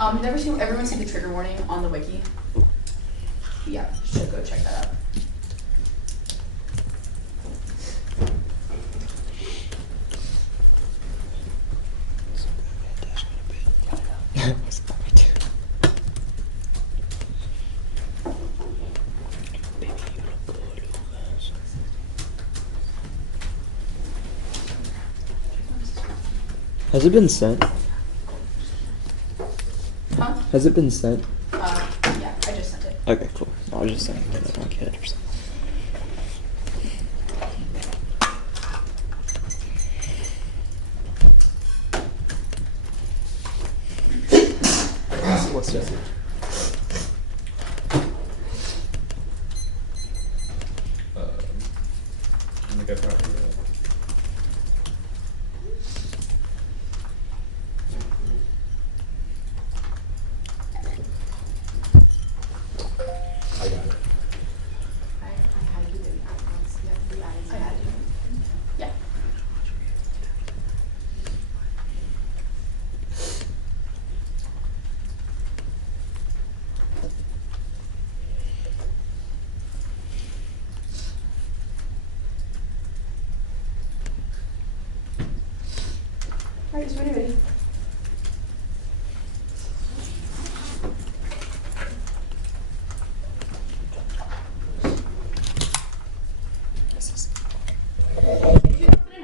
Everyone seen the trigger warning on the wiki? Yeah, should go check that out. Has it been sent? Huh? Has it been sent? Yeah, I just sent it. Okay, cool. I was just saying that my kid or something. What's that? Let me get back to that. I got it. Yeah. Alright, just ready, ready.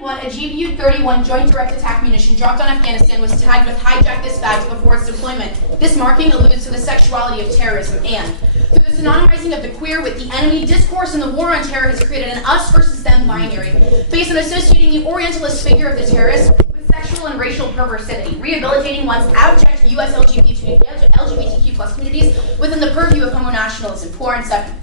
A GBU-31 Joint Direct Attack munition dropped on Afghanistan was tagged with hijack this bag before its deployment. This marking alludes to the sexuality of terrorism and, through the synonymizing of the queer with the enemy, discourse in the war on terror has created an us versus them binary, based on associating the Orientalist figure of the terrorist with sexual and racial perversity, rehabilitating one's abject U.S. LGBTQ plus communities within the purview of homo-nationalism. 4 and 7.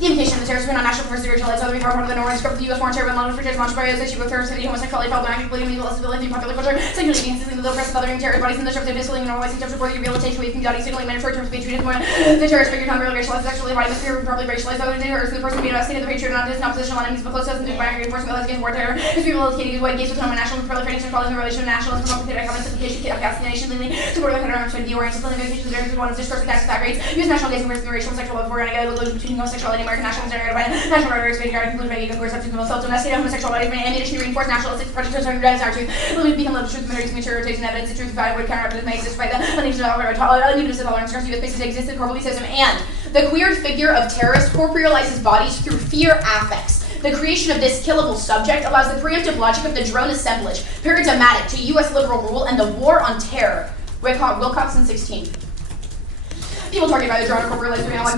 The implication of the terrorist on national first degree rights, other than part of the Northern scope of the U.S. foreign terror, and for launched by the issue of terrorism, homosexuality, foul active believing evil, civility, popular culture, sexually enhancing the oppressive othering terrorist bodies in the disruptive, discipline, normalizing terms of rehabilitation, waving body signaling, mandatory terms being treated more. The terrorist figure, non-real racialized, sexually divided, misbehavior, properly racialized, other terrorists, the person being investigated, the patriot, not in opposition, enemies, but close to us, and binary reinforcement against war terror, is rehabilitating his white gaze with homo-national proliferating, sexuality, the relation of nationalism, complicated economic simplification, assassination, leading to border the heteronormative the oriental implementation of the difference one is discourse attacks attack rates, use national gaze and the racial and sexual before and illusion between homosexuality and American nationalism generated by national rhetoric based on included by ego coerce up to the most self-domesticated homosexuality from ammunition to reinforce nationalistic prejudice and desire to believe become love truth material takes and evidence the truth of would counter may exist by the uneven tolerance across U.S. spaces existed core belief system and the queer figure of terrorists corporealizes bodies through fear affects. The creation of this killable subject allows the preemptive logic of the drone assemblage, paradigmatic to U.S. liberal rule and the war on terror. Wilcoxon 16. People targeted by the drone are corporealized through analog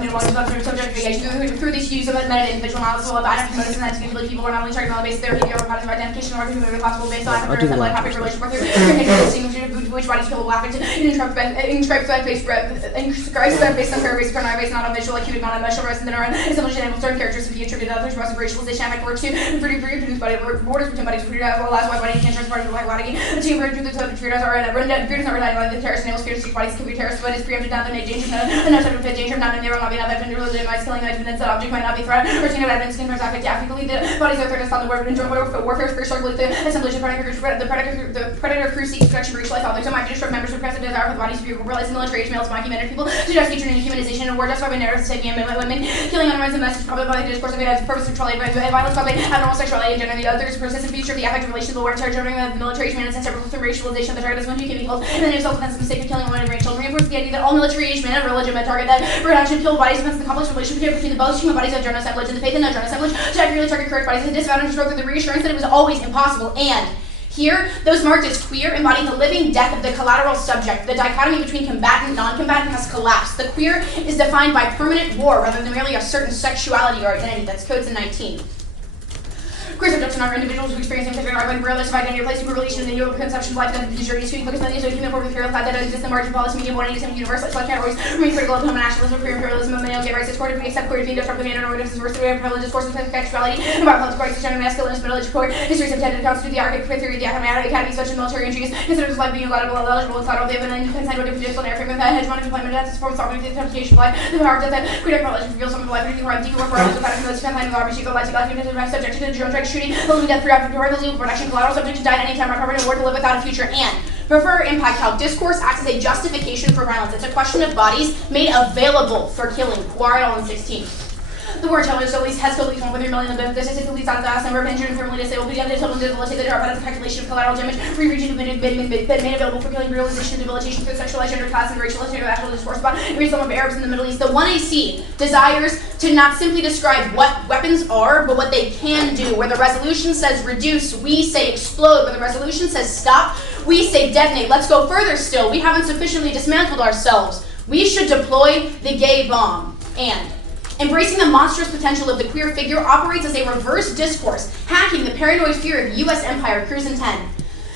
subjectification through this use of meta individual analysis of identification and identification people are not only targeted on the basis of their behavior or patterns of identification or who possible based on like happy relation for which bodies kill will happen to inscribed based on fair race pronouns based not on visual acute not on visual rest and then are assemblage and certain characters to be attributed to others of racialization and work to reproduce body borders between bodies allows white body cancer parties of white body the two through the treaters are rendered not related by the terrorist enables fear to seek bodies can be terrorists but is preempted down the danger and no type of danger of not in there will not be enough evidence to legitimize killing evidence that object might not be threat or chain of evidence can transact tactically the bodies are threats on the word and enjoy warfare for struggle with the assemblage of the predator crew seeks protection for racialized objects so might destroy members of present desire for the bodies to be realized military age males by humanity people suggest future dehumanization and war justified by narratives taking in women killing unwanted message probably by the discourse of it as purpose of controlling violence by abnormal sexuality and gender the others persistent future of the affective relation to the war terror during the military age man and separate from racialization of the target as one who can be killed and then self-defense mistake of killing women and rape children reinforces the idea that all military age men have a legitimate target that production kill bodies defense the complex relationship between the both human bodies of drone assemblage and the faith in the drone assemblage to accurately target correct bodies and disadvantage stroke through the reassurance that it was always impossible and here, those marked as queer embody the living death of the collateral subject. The dichotomy between combatant and non-combatant has collapsed. The queer is defined by permanent war rather than merely a certain sexuality or identity. That's codes in 19. Queer subjects are individuals who experience integrity are like realistic identity, replacing relation and your conception of life and the journey, speaking focus on the issue of human form of that exists in the margin policy, media, born, and universal such categories remain critical of nationalism, queer imperialism, and male gay rights, discord, and accept queer being disruptive and normative, diversity, and privilege, discourse of sexuality, environmental rights, gender, masculinity, middle-aged core, history of tended accounts to the archaic theory of the academy, such as military intrigues, considers life being eligible, and thought of the event, and consent with different disciplinary frame, and hegemonic employment, that's form sovereignty, the interpretation of life, the power of death, queer privilege reveals some of the life, and the right, deeper, for others, the pattern of the spend of garbage, equal, life, subject to the drone strike shooting, holding death, production collateral subject to die at any time, recovered and war to live without a future, and Prefer impact calc. Discourse acts as a justification for violence. It's a question of bodies made available for killing. Warren on 16. The war intelligence at least has killed at least 1.3 million of them. This is at least on the number of injured and permanently disabled. Beyond the total debilitated are about the calculation of collateral damage. Free region have been made available for killing, realization, debilitation through sexualized gender, class, and racialized actual discourse about some of Arabs in the Middle East. The 1AC desires to not simply describe what weapons are, but what they can do. Where the resolution says reduce, we say explode. Where the resolution says stop, we say detonate. Let's go further still. We haven't sufficiently dismantled ourselves. We should deploy the gay bomb. And embracing the monstrous potential of the queer figure operates as a reverse discourse, hacking the paranoid fear of U.S. empire. Cruise in 10.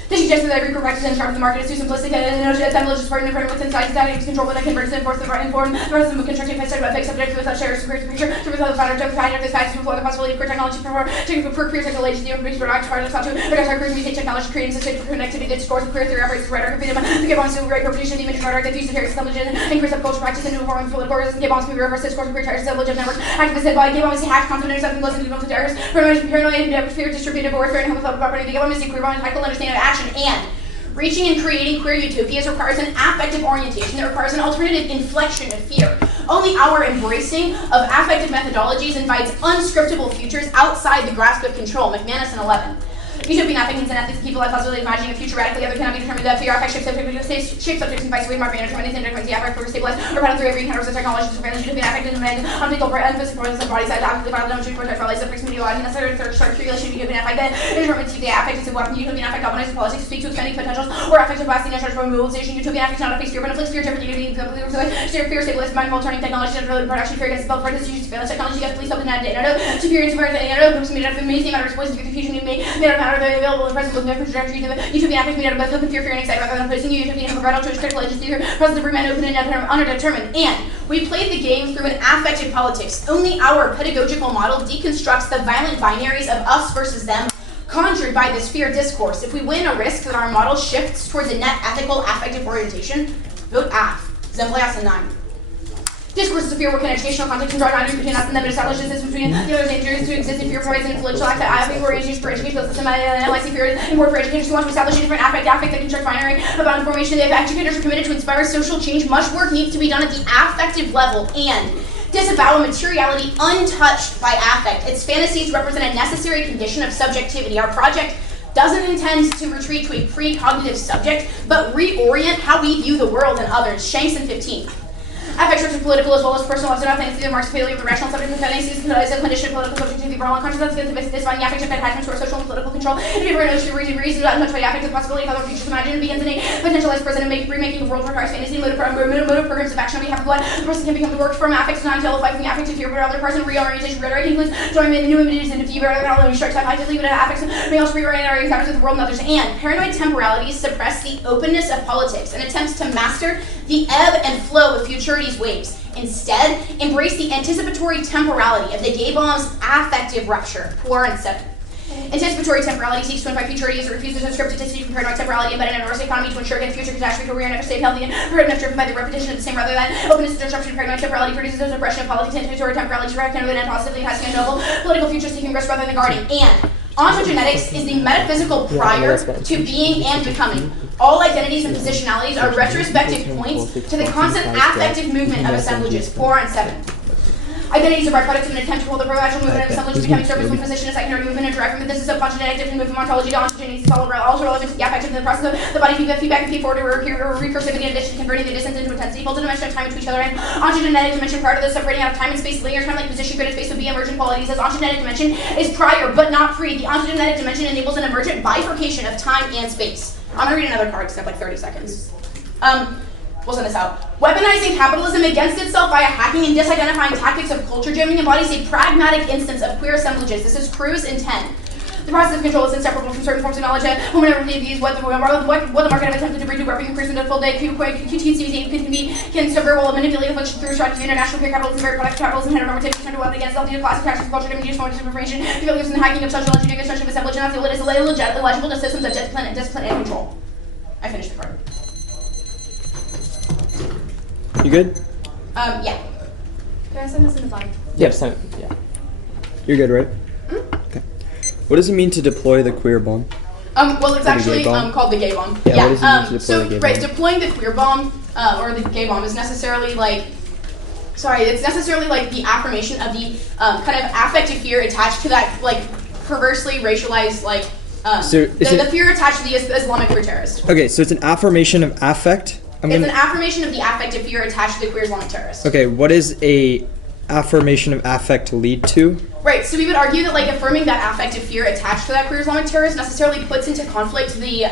They suggested that every group practice in charge of the market is too simplistic and assemblage is partner friend within size that control, but that converts and enforce the right informed the rest of the constructive face about fixed subject without shares to create the picture to resolve the founder to find out this fact to explore the possibility of queer technology for queer technology the information product part of the to address our queer music technology creating system for connectivity that scores of queer theory operates right or to give on to great reputation the image product that uses various assemblage and increase of cultural practice and new form of political resistance give on to reverse discourse of queer terrorist assemblage of network activists by give on to hack confidence something close to the terrorists paranoid fear distributed warfare and homophobic property the give on to queer violence tackle understanding of action and reaching and creating queer utopias requires an affective orientation that requires an alternative inflection of fear. Only our embracing of affective methodologies invites unscriptable futures outside the grasp of control. McManus and 11. Utopian affections and ethics, people like possibly imagining a future radically other cannot be determined that fear affect shapes subjects and vice way mark manner determined and affect for stabilize or pattern through every encounters of technology surveillance utopian affect and demand on physical emphasis for the body size actively violent demonstration for release of proximity body necessary third circulation utopian affect that determines the affect is a weapon utopian affect galvanizes politics speak to expanding potentials or affective capacity and charge for mobilization utopian affect not affects fear but afflicts fear different utopian fear stabilize mind turning technology and production fear against spell for this use surveillance technology against police open and superior to proximity of amazing amount of responses to the fusion made out of matter available in present with no trajectory to utopian affect made out of both hope and fear and anxiety rather than placing utopian and vital choice critical agency here present every man open and underdetermined and we played the game through an affective politics. Only our pedagogical model deconstructs the violent binaries of us versus them conjured by this fear discourse. If we win a risk that our model shifts towards a net ethical affective orientation, vote AF. Zemplias and 9. Discourses of fear work in educational context and draw boundaries between us and them and establish distance between the other dangers to exist in fear provides an influential act that I have for orientation for educational system and LIC fear is important for educators who want to establish a different affect that constructs binary about information. If educators are committed to inspire social change, much work needs to be done at the affective level and disavow a materiality untouched by affect. Its fantasies represent a necessary condition of subjectivity. Our project doesn't intend to retreat to a precognitive subject, but reorient how we view the world and others. Shanks and 15. Affect structure political as well as personal as enough things to the marks failure of the rational subject of fantasies condition political subjectivity for all unconscious that's defining affective attachment to our social and political control. If you ever notice the reason that much by affect the possibility of other futures imagined begins in a potentialized present and remaking of world requires fantasy motive programs of action on behalf of what the person can become to work from affect to non-telefied from the affect to fear but other person reorientation rhetoric includes joining in new images and if you ever not only strikes actively but affects may also reorient our encounters with the world and others and paranoid temporalities suppress the openness of politics and attempts to master the ebb and flow of futurity's waves. Instead, embrace the anticipatory temporality of the gay bomb's affective rupture. Poor and 7. Anticipatory temporality seeks to invite futurity as it refuses to script statisticity from paranoid temporality embedded in a Rosie economy to ensure against future catastrophe where we are never stay healthy and prepared enough driven by the repetition of the same rather than openness to disruption. Paranoid temporality produces a suppression of politics. Anticipatory temporality to reckon with and positively passing a noble political future seeking risk rather than guarding. And ontogenetics is the metaphysical prior to being and becoming. All identities and positionalities are retrospective points to the constant affective movement of assemblages. 4 and 7. Identities are byproducts of an attempt to hold the provincial movement of assemblages becoming surface when position, a secondary movement, and derived from it. This is a ontogenetic different movement ontology. The ontogenesis is also relevant to the affective in the process of the body feedback and feed forward or recursivity in addition to converting the distance into intensity. Both the dimension of time between each other and ontogenetic dimension prior to the separating out of time and space. Linear time like position, grid, and space would be emergent qualities. As ontogenetic dimension is prior but not free. The ontogenetic dimension enables an emergent bifurcation of time and space. I'm gonna read another card because I have like 30 seconds. We'll send this out. Weaponizing capitalism against itself via hacking and disidentifying tactics of culture jamming embodies a pragmatic instance of queer assemblages. This is Cruz in 10. The process of control is inseparable from certain forms of knowledge that whenever they use what the market have attempted to bring to repping person to full day QTCV can subvert will manipulate the function through strategy international peer capitalism, very productive capitalism, heteronormativity, turn to weapon against self-deal class tactics, culture, diminution, forms of information, people use in the hacking of social engineering, construction of assemblage, and I feel it is illegible to systems of discipline and control. I finished the card. You good? Yeah. Can I send this in the body? Yeah, yeah. You're good, right? Mm-hmm. Okay. What does it mean to deploy the queer bomb? Well, it's the actually gay bomb? called the gay bomb. Yeah, what does it mean to deploy the gay bomb? Deploying the queer bomb or the gay bomb is necessarily it's necessarely like the affirmation of the kind of affective fear attached to that like perversely racialized the fear attached to the Islamic queer terrorist. Okay, so it's an affirmation of affect. It's an affirmation of the affective fear attached to the queer Islamic terrorist. Okay, what does a affirmation of affect lead to? Right, so we would argue that like affirming that affective fear attached to that queer Islamic terrorist necessarily puts into conflict the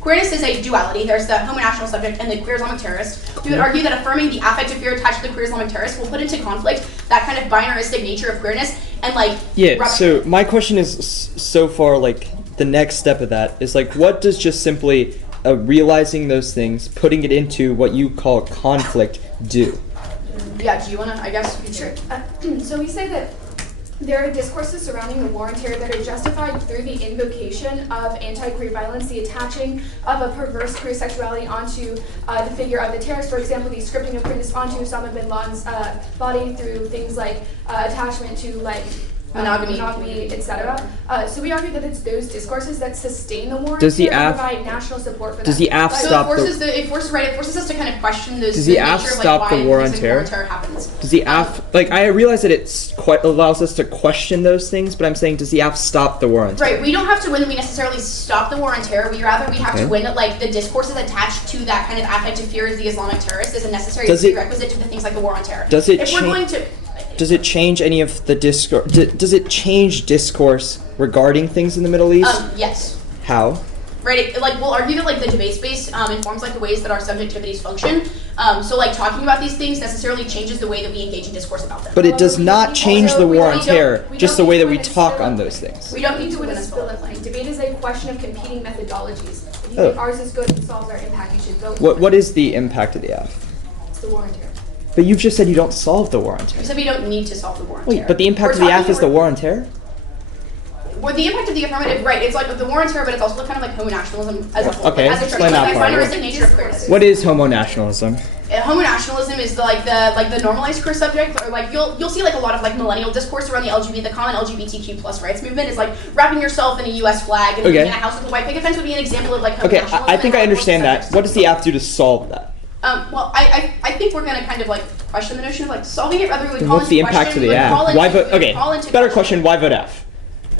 queerness is a duality. There's the homonational subject and the queer Islamic terrorist. We would argue that affirming the affective fear attached to the queer Islamic terrorist will put into conflict that kind of binaristic nature of queerness and like. Yeah. So my question is so far like the next step of that is like what does just simply realizing those things, putting it into what you call conflict, do? Yeah. Do you wanna? I guess. Sure. So we say that there are discourses surrounding the war on terror that are justified through the invocation of anti-queer violence, the attaching of a perverse queer sexuality onto the figure of the terrorist. For example, the scripting of queerness onto Osama bin Laden's body through things like attachment to like monogamy, etc. So we argue that it's those discourses that sustain the war on terror and provide national support for that. Does the AF stop it forces us to kind of question those. Does the AF stop the war on terror? Happens. Does the AF I realize that it allows us to question those things, but I'm saying does the AF stop the war on terror? Right. We don't have to win that we necessarily stop the war on terror. We have to win that like the discourses attached to that kind of affective fear of the Islamic terrorist is a necessary prerequisite to the things like the war on terror. Does it change any of the discourse? Does it change discourse regarding things in the Middle East? Yes. How? Right. We'll argue that like the debate space informs like the ways that our subjectivities function. So like talking about these things necessarily changes the way that we engage in discourse about them. But it does not change the war on terror. Just the way that we talk on those things. We don't need to win a split line. Debate is a question of competing methodologies. If you think ours is good and solves our impact, you should vote. What is the impact of the AF? It's the war on terror. But you've just said you don't solve the war on terror. You said we don't need to solve the war on terror. Wait, but the impact of the AF is the war on terror? Well, the impact of the affirmative, right, it's like the war on terror, but it's also kind of like homonationalism as a whole. Okay, explain that part. Nature of queerness. What is homonationalism? Homonationalism is the normalized queer subject, or like you'll see like a lot of like millennial discourse around the common LGBTQ plus rights movement is like wrapping yourself in a U.S. flag and living in a house with a white picket fence would be an example of like homonationalism. Okay, I think I understand that. What does the AF do to solve that? Well, I think we're going to kind of like question the notion of like solving it rather than we call what's the impact of the AF? Why vote? Okay, better question. Why vote F?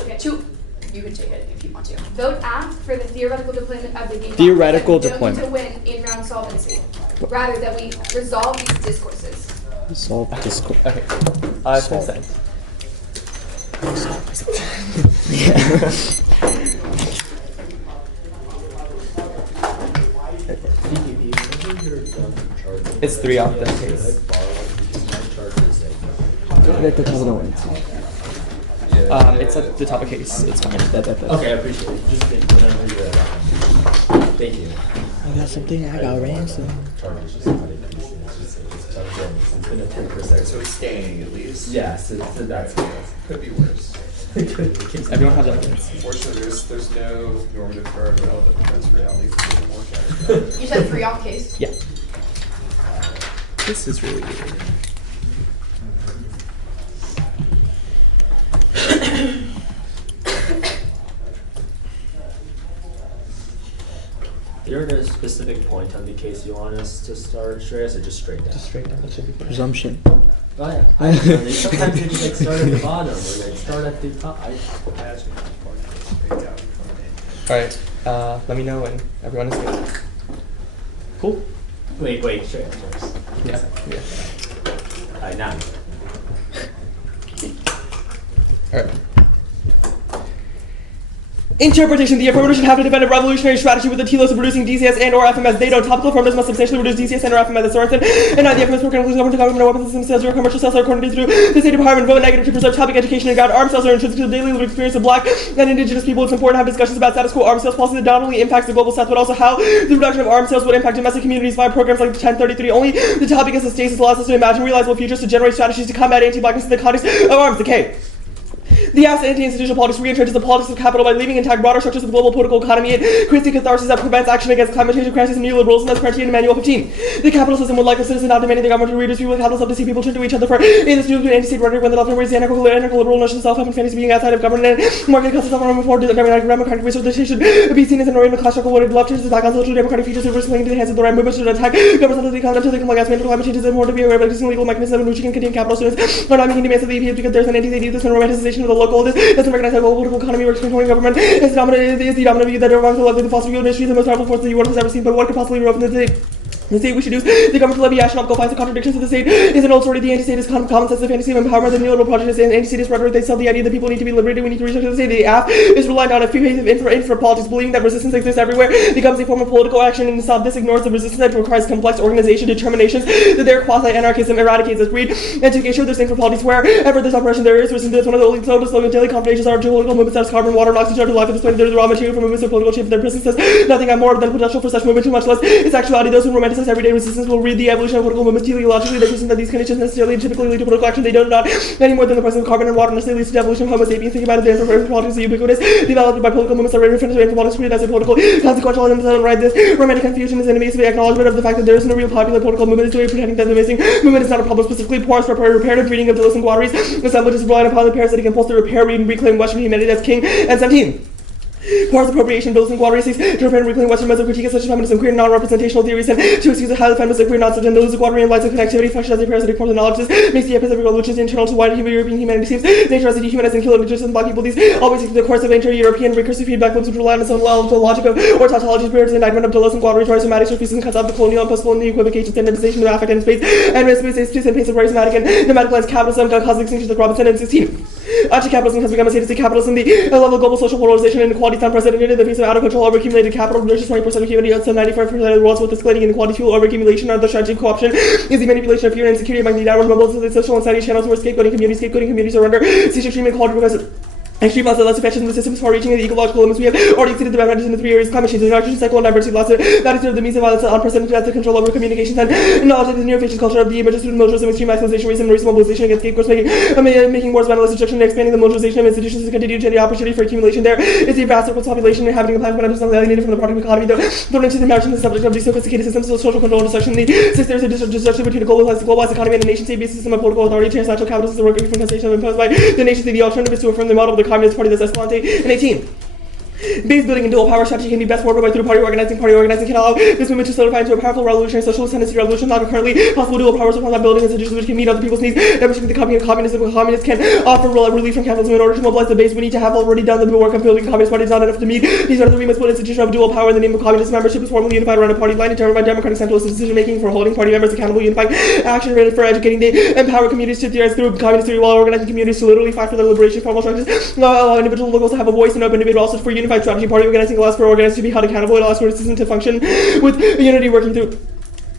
Okay, you can take it if you want to. Vote F for the theoretical deployment of the gay bomb. Theoretical deployment. We don't need to win in round solvency. Rather that we resolve these discourses. Resolve discourse. Okay. Consent. It's 3 off the case. It's at the top of case. It's fine. Okay, I appreciate it. Just whenever you're thank you. I got something. I got ransom. Charge is just not increasing. It's been a 10%. So it's staying at least. Yes, that's Could be worse. Everyone has evidence. Unfortunately, there's no normative guardrail that prevents reality from being more accurate. You said 3 off case? Yeah. This is really weird. Is there a specific point on the case you want us to start, Shreyas, or just straight down? Just straight down. That should be fine. Presumption. Oh yeah. Sometimes they just like start at the bottom, or they start at the top. I actually straight down. Alright, let me know when everyone is good. Cool? Wait, Shreyas first. Yeah. Alright, now. Alright. Interpretation. The affirmative should have to defend a revolutionary strategy with the telos of reducing DCS and or FMS data. Topical affirmatives must substantially reduce DCS and or FMS as source, and not the FMS program includes government to government or weapons systems, sales or commercial sales are according to the State Department. Vote negative to preserve topic education and guide arms sales are intrinsic to the daily lived experience of Black and Indigenous people. It's important to have discussions about status quo arms sales policy that not only impacts the global South, but also how the reduction of arms sales would impact domestic communities via programs like 1033. Only the topic as a stasis allows us to imagine realizable futures to generate strategies to combat anti-Blackness in the context of arms decay. The acts anti-institutional politics re-entrenches the politics of capital by leaving intact broader structures of the global political economy. It creates the catharsis that prevents action against climate change, crisis, and neoliberalism, as criterion in Manual 15. The capital system would like the citizen not demanding the government to redistribute the capital up to see people turn to each other for in this new anti-state rhetoric when the left embraces the anarcho liberal notion of self-help and fantasy being outside of government and market cuts itself from before the democratic research should be seen as an oriental class struggle would love to attack on social democratic features reverse playing into the hands of the right movement to attack government until they come against mental climate change is important to be aware of existing legal mechanism in which you can contain capital students are not making demands of the EPA because there's an anti-state ethos and romanticization of the local doesn't recognize that global political economy works controlling government is the dominant view that belongs to the foster fuel industry, the most powerful force that the world has ever seen, but what could possibly reopen the state? The state we should use the government to levy astronomical fines and contradictions of the state is an old story. The anti-statist common sense, the fantasy of empowerment, the neoliberal project and anti-statist rhetoric. They sell the idea that people need to be liberated. We need to restructure the state. The AF is reliant on a few of infra politics, believing that resistance exists everywhere, becomes a form of political action, and stop this ignores the resistance that requires complex organization, determinations, that their quasi-anarchism eradicates as greed, and to ensure there's infra politics wherever there's oppression there is resistance. One of the only slogans daily combinations are political movements that is carbon, water, and oxygen to life at this point. There's raw material for movements of political change. Their business says nothing more than potential for such movement, too much less its actuality. Those who romanticize everyday resistance will read the evolution of political movements teleologically. They presume that these conditions necessarily typically lead to political action. They do not any more than the presence of carbon and water necessarily leads to the evolution of Homo sapiens. Think about it, the infra politics, the ubiquitous, developed by political movements are referred to infra politics created as a political consequential in themselves. Right, this romantic confusion is enemies to the acknowledgement of the fact that there isn't a real popular political movement. It's pretending that the missing movement is not a problem specifically porous for reparative reading of the list and guaries. The assemblage is relying upon the parasitic impulse to repair, read, and reclaim Western humanity as king and 17. Porous appropriation bills and quadri seeks to repair and reclaim Western meso critique such as feminism, queer non-representational theories, and to excuse the highly feminist queer nonsense and those quadri and lights of connectivity function as a parasitic form of knowledge. This makes the epistemic revolutions internal to wider European humanity seems nature as a dehumanize and kill indigenous and black people. These always seek the course of inter-European recursive feedback loops which rely on its own logic of or tautology, spirits, indictment of Dulles and quadri, trisomatic surfaces and cuts off the colonial and post-colonial equivocation, standardization of affect and space, and space and pace of charismatic and nomadic lines capitalism, causing extinction of Robinson and 16. Anti-capitalism has become a state capitalism. The level of global social polarization and inequality is unprecedented. The face of out of control over-accumulated capital produces 20% of humanity, some 95% of the world's with escalating inequality, fuel over-accumulation, or the strategy of co-option is the manipulation of fear and insecurity among the downward mobility of the social and society channels where scapegoating communities are under siege extreme inequality because extreme loss of less affections in the systems for reaching the ecological limits. We have already exceeded the boundaries in the 3 areas: climate change, nitrogen cycle, and diversity loss. That is the means of violence, unprecedented as the control over communications and knowledge of the near-fictions culture of the emergence of militarism, extreme isolation, racism, racial mobilization against scapegoats, making wars vandalism, destruction, and expanding the militarization of institutions to continue to generate opportunity for accumulation. There is a vast surplus population inhabiting a planet but alienated from the productive economy, though thrown into the margin the subject of these sophisticated systems of social control and destruction. The sixth, there is a disjunction between a globalized economy and a nation-state-based system of political authority. Transnational capitalism is a work of confrontation imposed by the nation. The alternative is to affirm the model of the Communist Party that's Escalante. And 18. Base building and dual power strategy can be best formed by through party organizing. Party organizing can allow this movement to solidify into a powerful revolutionary socialist tendency revolution. Not currently possible dual powers upon that building institutions which can meet other people's needs. Demonstrating the communism. Communists can offer relief from capitalism in order to mobilize the base. We need to have already done the work of building communist party. It's not enough to meet these are the we must build institution of dual power in the name of communist membership is formally unified around a party line determined by democratic centralist decision making for holding party members accountable, unifying action ready for educating the empower communities to theorize through communist theory while organizing communities to literally fight for their liberation. Formal structures allow individual locals to have a voice and open debate also for unified strategy. Party organizing allows for organizers to be held accountable. It allows for a system to function with unity working through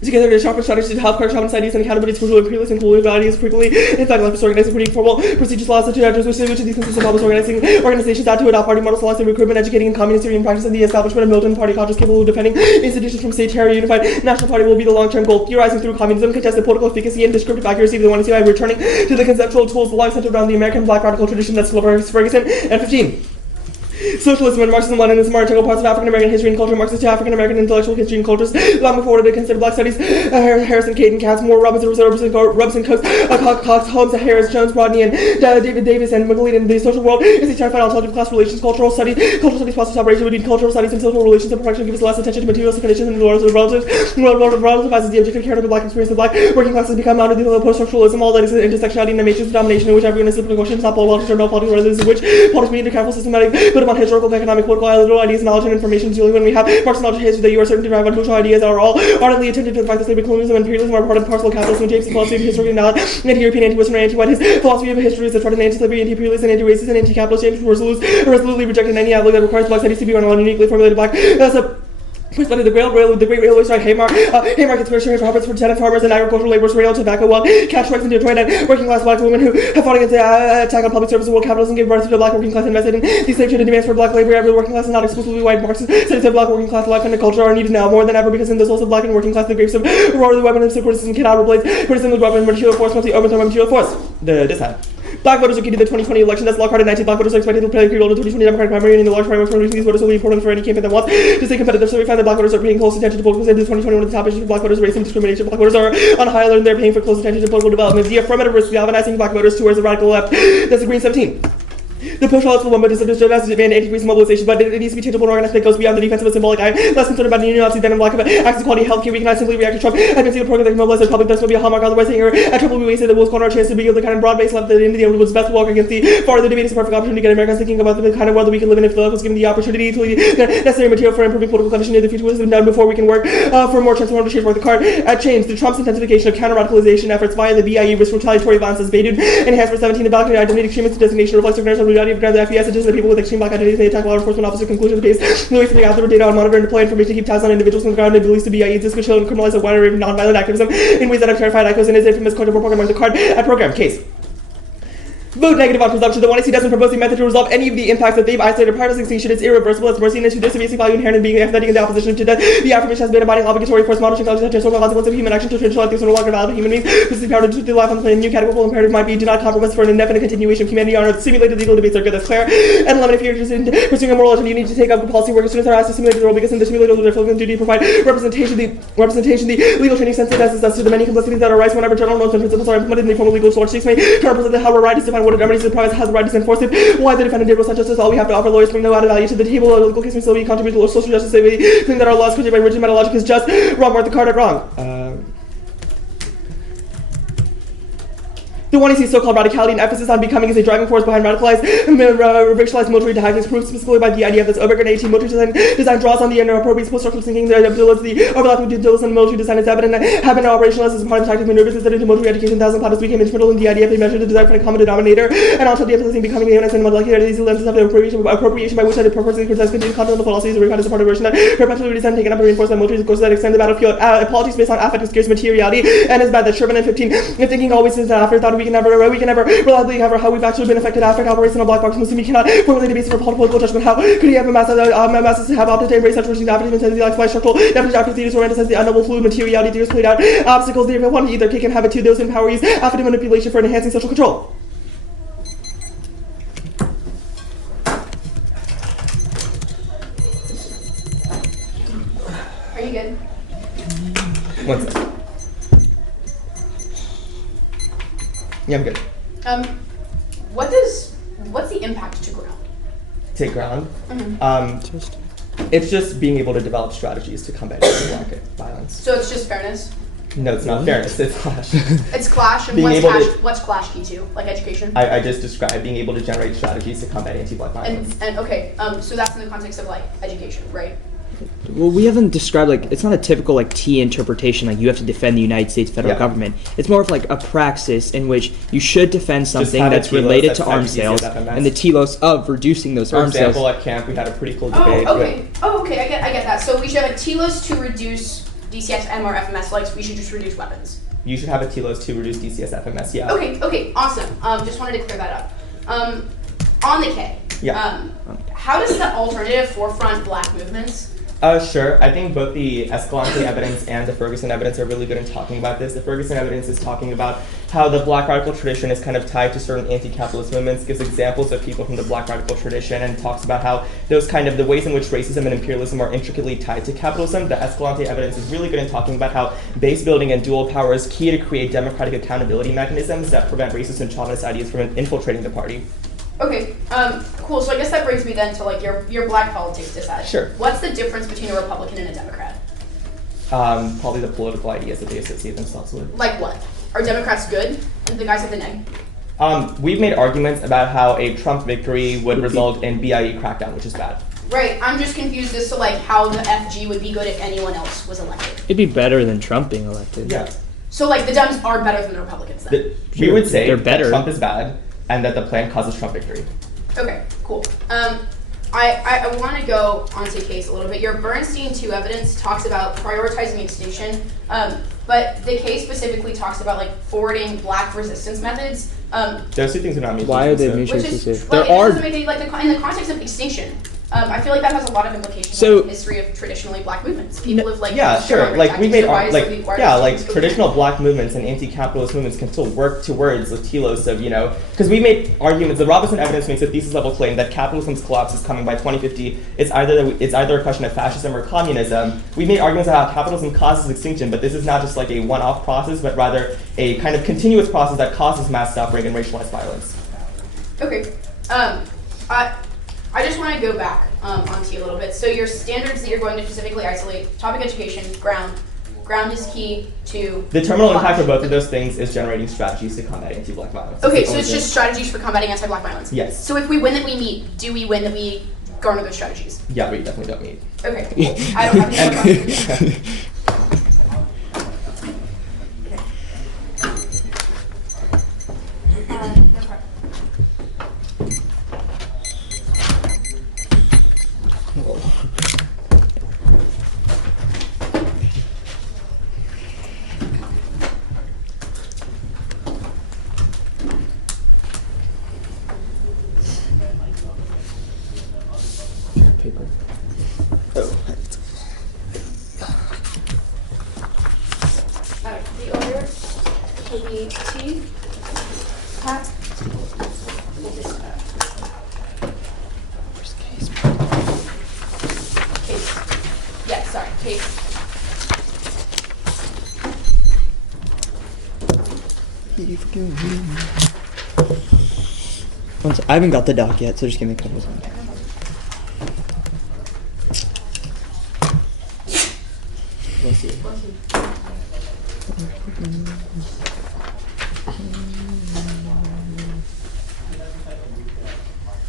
together to sharpen strategies to help correct sharpen ideas and accountability for imperialist and colonial ideas frequently. In fact, like organizing pretty formal procedures, laws, such as which these consistent models organizations add to adopt party models, selecting recruitment, educating, and communist theory and practice, and the establishment of militant party cultures capable of defending institutions from state terror. Unified national party will be the long-term goal. Theorizing through communism, contest the political efficacy and descriptive accuracy of the one by returning to the conceptual tools long centered around the American black radical tradition that's Ferguson. And 15. Socialism and Marxism, Leninism are integral parts of African American history and culture. Marxist to African American intellectual history and cultures. Long before they considered black studies, Harrison, Caden, Katz, Moore, Robinson, Cox, Holmes, Harris, Jones, Rodney, and David Davis, and McLean in the social world is a terrified ontology of class relations. Cultural studies process separation between cultural studies and social relations and perfection gives less attention to materials, conditions, and relatives. Relativises the objective character of the black experience. The black working classes become out of the post-structuralism. All that is intersectionality and the matrix of domination in which everyone is simply questions, not politics or no politics, rather than which politics mean to careful systematic, but on historical, economic, political, ideological ideas, knowledge, and information. Usually, when we have Marxist knowledge history, that you are certain to derive unusual ideas that are all ardently attempted to the fact that slavery, colonialism, and imperialism are part and parcel of capitalism. And James' philosophy of history and anti-European, anti-Western, and anti-white. His philosophy of history is a trident anti-slavery, anti-imperialist, and anti-racist, and anti-capitalist. James resolutely rejected any outlook that requires black studies to be run on uniquely formulated black. Study the Great Railway Strike, Haymarket Square, sharing profits for tenant farmers and agricultural laborers, rail, tobacco, wealth, cash strikes in Detroit, and working class black women who have fought against the attack on public services, world capitalism, gave birth to the black working class, invested in the slave trade and demands for black labor. Every working class is not exclusively white. Marxist studies of black working class life and culture are needed now more than ever because in the souls of black and working class, the grapes of roar, the weapon of criticism cannot replace criticism of weapon of material force once the open term of material force. The this side. Black voters are key to the 2020 election. That's law card at 19. Black voters are expected to play a key role in the 2020 Democratic primary, and in the large primary for these voters will be important for any campaign that wants to stay competitive. So we find that black voters are paying close attention to political in 2021. Of the top issues of black voters, racism, discrimination. Black voters are on high alert and they're paying for close attention to political development. The affirmative risk galvanizing black voters towards the radical left. That's the green 17. The push all movement is a message and anti-racist mobilization, but it needs to be tangible and organized that goes beyond the defensive and symbolic. I am less concerned about neo-Nazis than in lack of access to quality healthcare. We cannot simply react to Trump. I've been seeing a program that can mobilize the public. This will be a hallmark. Otherwise, here at Trump will be wasted. That will score our chance to be the kind of broad-based left that India was best walk against the far. The debate is a perfect opportunity to get Americans thinking about the kind of world that we can live in if the left was given the opportunity to lead necessary material for improving political conditions in the future was done before we can work for more transformative change for the card. At change, the Trump's intensification of counter-radicalization efforts via the BIE risk retaliatory violence as baited and has for 17 the balcony identity extremist designation reflects the reality of the FBI suggests that people with extreme black identities may attack law enforcement officers. Conclusion of the case. The way from the author data on monitor and deploy information to keep tabs on individuals on the ground and release the BIE this could show and criminalize a wide array of nonviolent activism in ways that have terrified ICOs and his infamous quadruple program on the card at program case. Vote negative on presumption. The 1AC doesn't propose the method to resolve any of the impacts that they've isolated. Prior to extinction, it's irreversible. It's mercy into this basic value inherent in being empathetic in the opposition to death. The affirmation has been abiding obligatory force model technology such as social consequences of human action to ensure things are no longer valid human beings. This is the power to the life on the planet. New categorical imperative might be do not compromise for an indefinite continuation of humanity on earth. Simulated legal debates are good. That's clear. And 11, if you're interested in pursuing a moral alternative, you need to take up policy work as soon as they're asked to simulate the role because in the simulated role, they're duty to provide representation. The legal training sensitizes us to the many complexities that arise whenever general norms and principles are implemented in the form of legal source. 6 may to represent how a right is defined, what a remedy is the province has the right to enforce it. Why the defendant did was such as all we have to offer. Lawyers bring no added value to the table. A legal case may still be contribute to social justice. They claim that our laws created by rigid meta logic is just wrong. Mark the card at wrong. The 1AC so-called radicality and emphasis on becoming is a driving force behind radicalized, racialized military tactics, proved specifically by the idea of this overgrenade team military design draws on the inappropriate post-structural thinking that the overlapping due diligence and military design is evident and have been operationalized as part of the tactic maneuvers instead into military education. Thousand pilots became instrumental in the idea of they measured the design for a common denominator and also the emphasis in becoming the and molecular these lenses of the appropriation by which I did purposely criticize continued continental policies and as a part of version that perpetually redesigned taken up and reinforced by military courses that extend the battlefield. Apologies based on affect scarce materiality and is bad that Sherman and 15 if thinking always is an afterthought we can never reliably cover how we've actually been affected. Affect operates in a black box. Muslim cannot formulate a basis for political judgment. How could he have a masses have opted to embrace such versions of affective intensity like by structural definite after theaters or anticipates the unknowable fluid materiality theories played out obstacles they want to either kick and have it to those in power use affective manipulation for enhancing social control. Are you good? One sec. Yeah, I'm good. What's the impact to ground? Take ground. Mm-hmm. It's just being able to develop strategies to combat black violence. So it's just fairness? No, it's not fairness. It's clash. It's clash, and Being what's clash key to? Like education? I just described being able to generate strategies to combat anti-black violence. And okay, so that's in the context of like education, right? Well, we haven't described, like, it's not a typical, like, T interpretation, like, you have to defend the United States federal government. It's more of, like, a praxis in which you should defend something that's related to arms sales and the telos of reducing those arms sales. For example, at camp, we had a pretty cool debate. Okay, I get that. So we should have a telos to reduce DCS, MR, FMS, like, we should just reduce weapons. You should have a telos to reduce DCS, FMS, yeah. Okay, awesome. Just wanted to clear that up. On the K, how does the alternative forefront black movements? Sure. I think both the Escalante evidence and the Ferguson evidence are really good in talking about this. The Ferguson evidence is talking about how the black radical tradition is kind of tied to certain anti-capitalist movements, gives examples of people from the black radical tradition, and talks about how those kind of the ways in which racism and imperialism are intricately tied to capitalism. The Escalante evidence is really good in talking about how base building and dual power is key to create democratic accountability mechanisms that prevent racist and chauvinist ideas from infiltrating the party. Okay, cool. So I guess that brings me then to like your black politics dissent. Sure. What's the difference between a Republican and a Democrat? Probably the political ideas that they associate themselves with. Like what? Are Democrats good? And the guys at the neg? We've made arguments about how a Trump victory would result in BIE crackdown, which is bad. Right. I'm just confused as to like how the FG would be good if anyone else was elected. It'd be better than Trump being elected. Yeah. So like the Dems are better than the Republicans then? We would say they're better. That Trump is bad and that the plan causes Trump victory. Okay, cool. I want to go onto case a little bit. Your Bernstein 2 evidence talks about prioritizing extinction, but the case specifically talks about like forwarding black resistance methods. Those two things are not mutually Why are they exclusive. mutually exclusive? Like, it doesn't make any, like in the context of extinction, I feel like that has a lot of implications So- on the history of traditionally black movements. People have like Yeah, sure. Like we made like traditional black movements and anti-capitalist movements can still work towards the telos of because we made arguments. The Robinson evidence makes a thesis level claim that capitalism's collapse is coming by 2050. It's either a question of fascism or communism. We made arguments about how capitalism causes extinction, but this is not just like a one-off process, but rather a kind of continuous process that causes mass suffering and racialized violence. Okay. I just want to go back onto you a little bit. So your standards that you're going to specifically isolate: topic education, ground. Ground is key to The terminal impact for both of those things is generating strategies to combat anti-black violence. Okay, so it's just strategies for combating anti-black violence. Yes. So if we win that we meet, do we win that we garner those strategies? Yeah, we definitely don't need. Okay, cool. I don't have any more questions. Paper. The order would be T, Pat, Case. Yeah, sorry, case. I haven't got the doc yet, so just give me a couple seconds.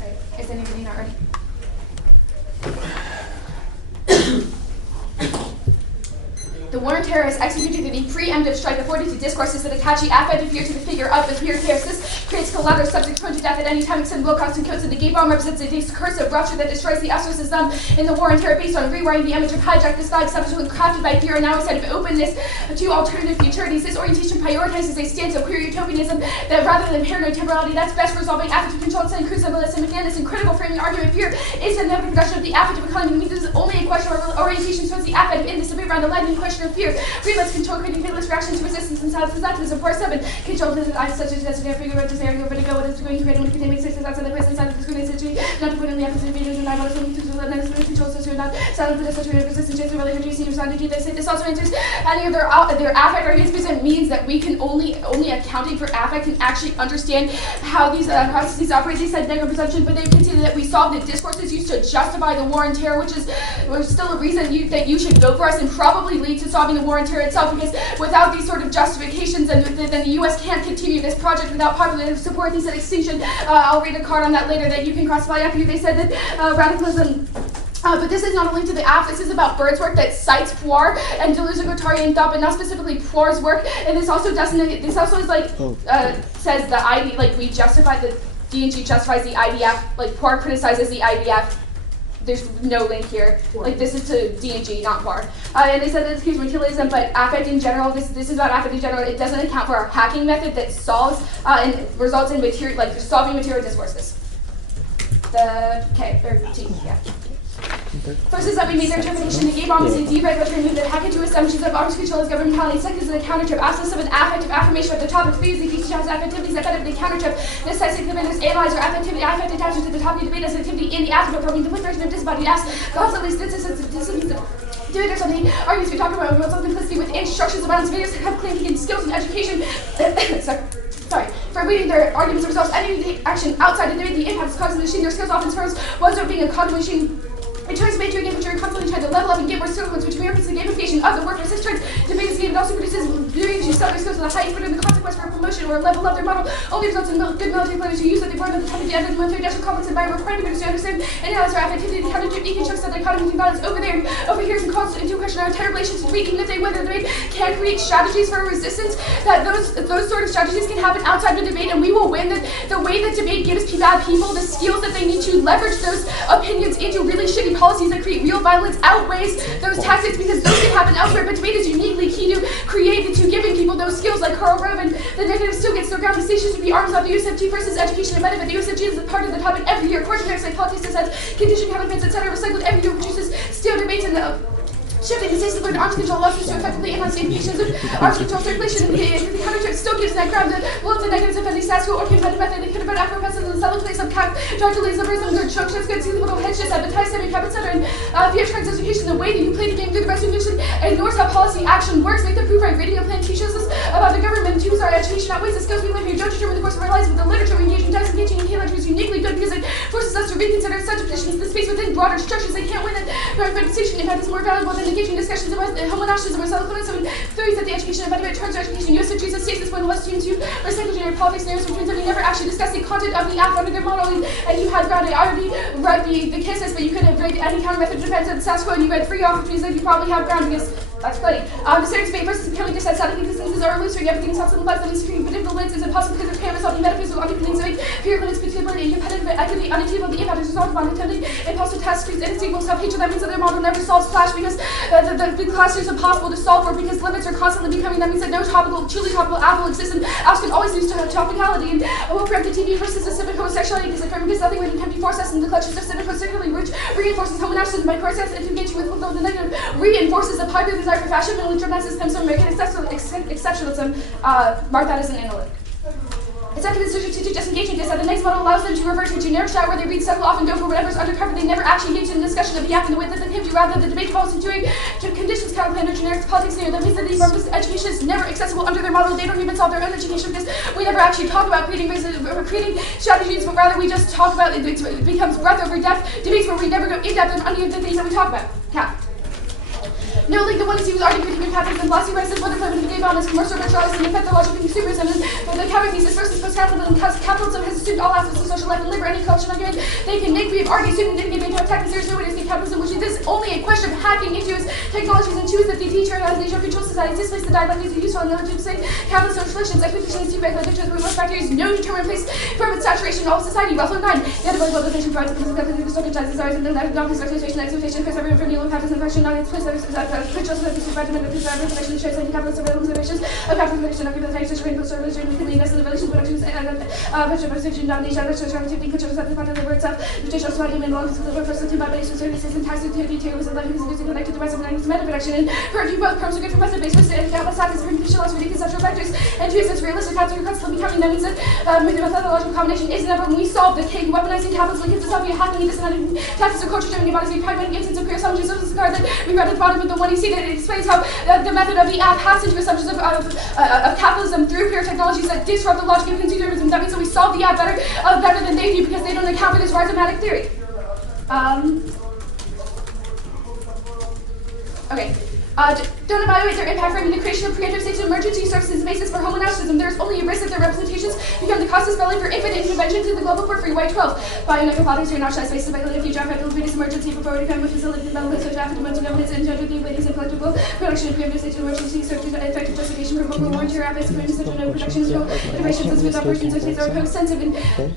Right. Is anybody not ready? The war on terror is executed in a preemptive strike afforded to discourses that attach the affective fear to the figure of the fear cares. This creates collateral subjects prone to death at any time, except low cost and kills. The gay bomb represents a discursive rupture that destroys the ostracism in the war on terror based on rewiring the image of hijack. This flag subsequently crafted by fear and now instead of openness to alternative futurities. This orientation prioritizes a stance of queer utopianism that rather than paranoid temporality that's best resolving affective control and crucible and McManus and critical framing argument. Fear is the inevitable production of the affective economy. Means this is only a question of orientation towards the affective in this debate around the lightning question of fear. Freelance control, creating fatalist reaction to resistance and silence activism. Part 7. Control to the eyes such as necessary figure of desire over to go what is going to create when it makes sense outside the present side of the screen situation. Not to put in the opposite videos and I want to the necessary control so not silent for the such resistance chance really reducing your sound to say this also enters any of their affect or hispism means that we can only accounting for affect can actually understand how these processes operate. They said negative presumption, but they conceded that we solved the discourses used to justify the war on terror, which is still a reason that you should vote for us and probably lead to solving the war on terror itself, because without these sort of justifications, then the U.S. can't continue this project without popular support. They said extinction. I'll read a card on that later that you can classify after you. They said that radicalism. But this is not only to the app, this is about Bird's work that cites Poir and Deleuze-Guattari and thought, but not specifically Poir's work. And this also doesn't, this also is like, says the ID, like we justify, the D&G justifies the IDF, like Poir criticizes the IDF. There's no link here. Like this is to D&G, not Poir. And they said that it's huge materialism, but affect in general, this is about affect in general. It doesn't account for our hacking method that solves and results in material, like solving material discourses. Yeah. First is that we made their termination. The gay bomb is a deregulatory move that hack into assumptions of arms control as governmentality. Second is the countertrip. Absence of an affective affirmation of the topic. Three is the teaching has activities that benefit the countertrip. Necessity the vendors analyze our affectivity. Affect attachment to the topic of debate as activity in the afternoon program. The version of disembodied ask. Constantly doing or something. Arguments we talk about simplicity with instructions about videos that have claimed to gain skills in education. For reading their arguments themselves, any action outside of the impact is causing the machine. Their skills often terms was of being a cognitive machine. It turns made to a game which are constantly trying to level up and get more settlements, which mirrors the gamification of the workforce. This turns debate this game. It also produces doing to sell their skills to the highest, but in the consequence for promotion or level up their model only results in good military players who use that they burn at the top of the end of the military national complex and by requiring them to understand and analyze their affectivity to counter deconstructs that the economy balance over there. Over here and calls into question our entire relations to even if they whether they can create strategies for resistance, that those sort of strategies can happen outside the debate and we will win. The way that debate gives bad people the skills that they need to leverage those opinions into really shitty policies that create real violence outweighs those tactics because those can happen elsewhere. But debate is uniquely key to creating, to giving people those skills like Karl Rove and the negative still gets their ground stations with the arms of the USFG versus education and benefit. The USFG is a part of the topic every year. Course of politics decides condition covenants, etc. recycled every year produces still debates in the shifting the states of arms control laws to effectively enhance the implications of arms control circulation. And the counter still gives that ground the well, the negatives of any status quo or competitive method. They could have been Afro-Pessins and selling place of characteristics of liberalism, good chunks, good, see the little headshots, advertised, semi-cabinet center, and via translation, the way that you play the game through the resolution ignores how policy action works. Make the proof right. Reading a plan teaches us about the government, choose our education outweighs the skills we live here. Don't determine the course of our lives with the literature we engage in. Engaging in lecture is uniquely good because it forces us to reconsider such positions, the space within broader structures. They can't win it. Conversation, in fact, is more valuable than engaging discussions about homonationalism or self-economism and theories that the education and benefit turns to education. USFG states this point was students who recycle generic politics narratives, which means that we never actually discuss the content of the app under their model. And you had grounded already read the cases, but you could have read any counter method defense of the status quo, and you read three opportunities that you probably have ground because that's plenty. The serious debate versus becoming dissatisfied distances are illustrating everything is possible in life that is free, but if the lens is impossible because of canvas on the metaphysical underpinnings of it, period limits, pitiability, and competitive equity, unattainable, the impact is resolved upon attending impossible tasks, creates insatiable self-hatred. That means that their model never solves clash because the clash is impossible to solve for because limits are constantly becoming. That means that no truly topical apple exists, and apps can always lose to topicality. And we'll preempt the TV versus specific homosexuality because the framework is nothing but an empty force us, and the collections of civic particularly which reinforces homonationalism by process and engaging with the negative reinforces the popular desire for fashion and dramatics comes from American exceptionalism. Mark that as an analytic. It's not considered to disengagement is that the next model allows them to revert to a generic shot where they read settle off and go for whatever's undercover. They never actually engage in the discussion of the act in the way that they came to. Rather, the debate falls into conditions counterplan or generic politics theory. That means that the environmental education is never accessible under their model. They don't even solve their own education because we never actually talk about creating strategies, but rather we just talk about it. It becomes breadth over depth debates where we never go in depth on any of the things that we talk about. No, like the one he was already critiquing capitalism, philosophy, racism, whether playing the gay bomb is commercial virtualism, and pathological consumerism, and the counter thesis versus post-capitalism, because capitalism has assumed all aspects of social life and labor, any culture argument they can make. We have argued students didn't get into attack, and there's no way to escape capitalism, which is only a question of hacking into its technologies and choose that the teacher has nature control society displays the dialectics are useful and knowledge say capitalist relations, expectations, feedback, like pictures, most factors, no determined place from its saturation in all society. Russell 9. The other globalization provides the social desires and the non-expectation, expectation, because everyone from the old capitalism function, not its place Controls of the vitamin of the information that shows like capitalist observations of capitalization of the organization, conservation, cleanliness, and the relations productions, and domination, activity, controls of the part of the word itself, which is also argument belongs to the person to my base services and tax activity, tables, and living is connected to myself and meta production. And purging both terms are good for method based, which is capitalist conditionalized with conceptual factors, and choose this realistic concept of constantly becoming. That means that the methodological combination is never when we solve the cake, weaponizing capitalism, like it's a hacking, disseminating tactics of culture, turning bodies, pragmatic instance of pure assumptions of this card that we read at the bottom of the one you see that it explains how the method of the app has into assumptions of capitalism through pure technologies that disrupt the logic of consumerism. That means that we solve the app better than they do because they don't account for this rhizomatic theory. Okay. Don't evaluate their impact framing the creation of preemptive states of emergency services basis for homonationalism. There is only a risk that their representations become the cost of spelling for infinite intervention to the global periphery. White 12. Bioeconomic politics are nationalized spaces by the future of greatest emergency for forward economic facility development, social affidavits, governance, and gender ladies and collectible production of preemptive states of emergency services and effective justification for local warranty efforts, for instance, no productions, no iterations as without persons or states are co-sensitive.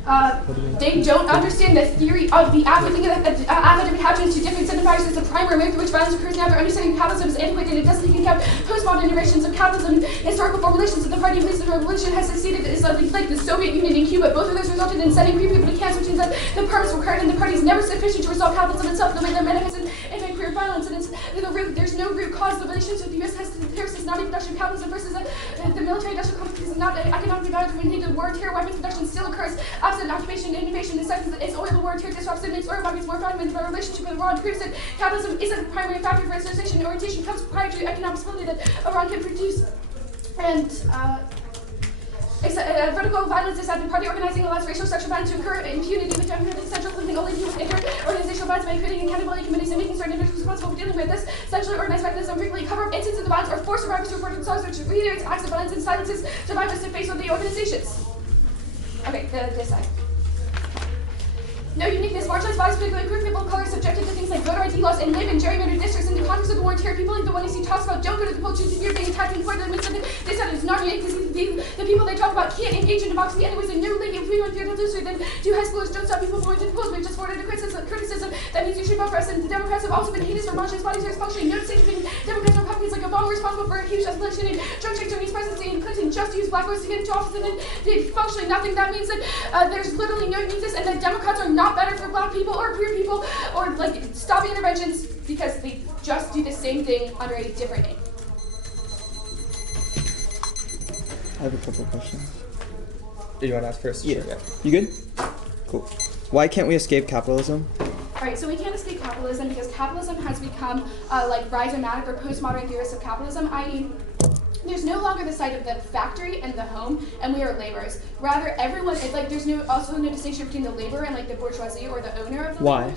And they don't understand the theory of the app. They think that academic hatchings to different signifiers is the primary way through which violence occurs. Now, their understanding of capitalism is antiquated. It doesn't even count postmodern iterations of capitalism, historical formulations of the party believes the revolution has succeeded is like the Soviet Union in Cuba. Both of those resulted in setting free people to cancer, which means that the purpose required in the party is never sufficient to resolve capitalism itself, the way that manifests in queer violence. And there's no root cause. The relationship with the U.S. is not a production of capitalism versus the military-industrial complex is not economically valued when the war and terror weapons production still occurs. Absent occupation and innovation, the second is oil, the war and terror disrupts it, makes oil markets more fragmented. The relationship with Iran proves that capitalism isn't a primary factor for association and orientation comes prior to economic stability that Iran can produce. And vertical violence is that the party organizing allows racial structural violence to occur impunity, which I'm really central something only to inter-organizational violence by creating accountability committees and making certain individuals responsible for dealing with this. Centrally organized mechanism frequently cover up instances of violence or force survivors to report themselves, which reiterates acts of violence and silences survivors to face with the organizations. Okay, this side. No uniqueness. Marginalized bodies, particularly queer people of color, subjected to things like voter ID laws and live in gerrymandered districts. In the context of the war and terror, people like the one you see talks about don't go to the poll, choose if you're being attacked and reported. That means that this side is not unique because the the people they talk about can't engage in democracy anyways, and no legal free and fair looser than do high schoolers don't stop people going to the polls. We've just forwarded a criticism that means you should vote for us, and the Democrats have also been heinous for marginalized bodies are functioning. No distinction between Democrats and Republicans like Obama responsible for a huge escalation in drug check during his presidency, and Clinton just used black votes to get into office and then did functionally nothing. That means that there's literally no uniqueness, and that Democrats are not better for black people or queer people or like stopping interventions because they just do the same thing under a different name. I have a couple of questions. Do you want to ask first? Yeah. Sure. You good? Cool. Why can't we escape capitalism? Alright, so we can't escape capitalism because capitalism has become like rhizomatic or postmodern theorists of capitalism, i.e. there's no longer the site of the factory and the home, and we are laborers. Rather, everyone, there's also no distinction between the laborer and like the bourgeoisie or the owner of the Why?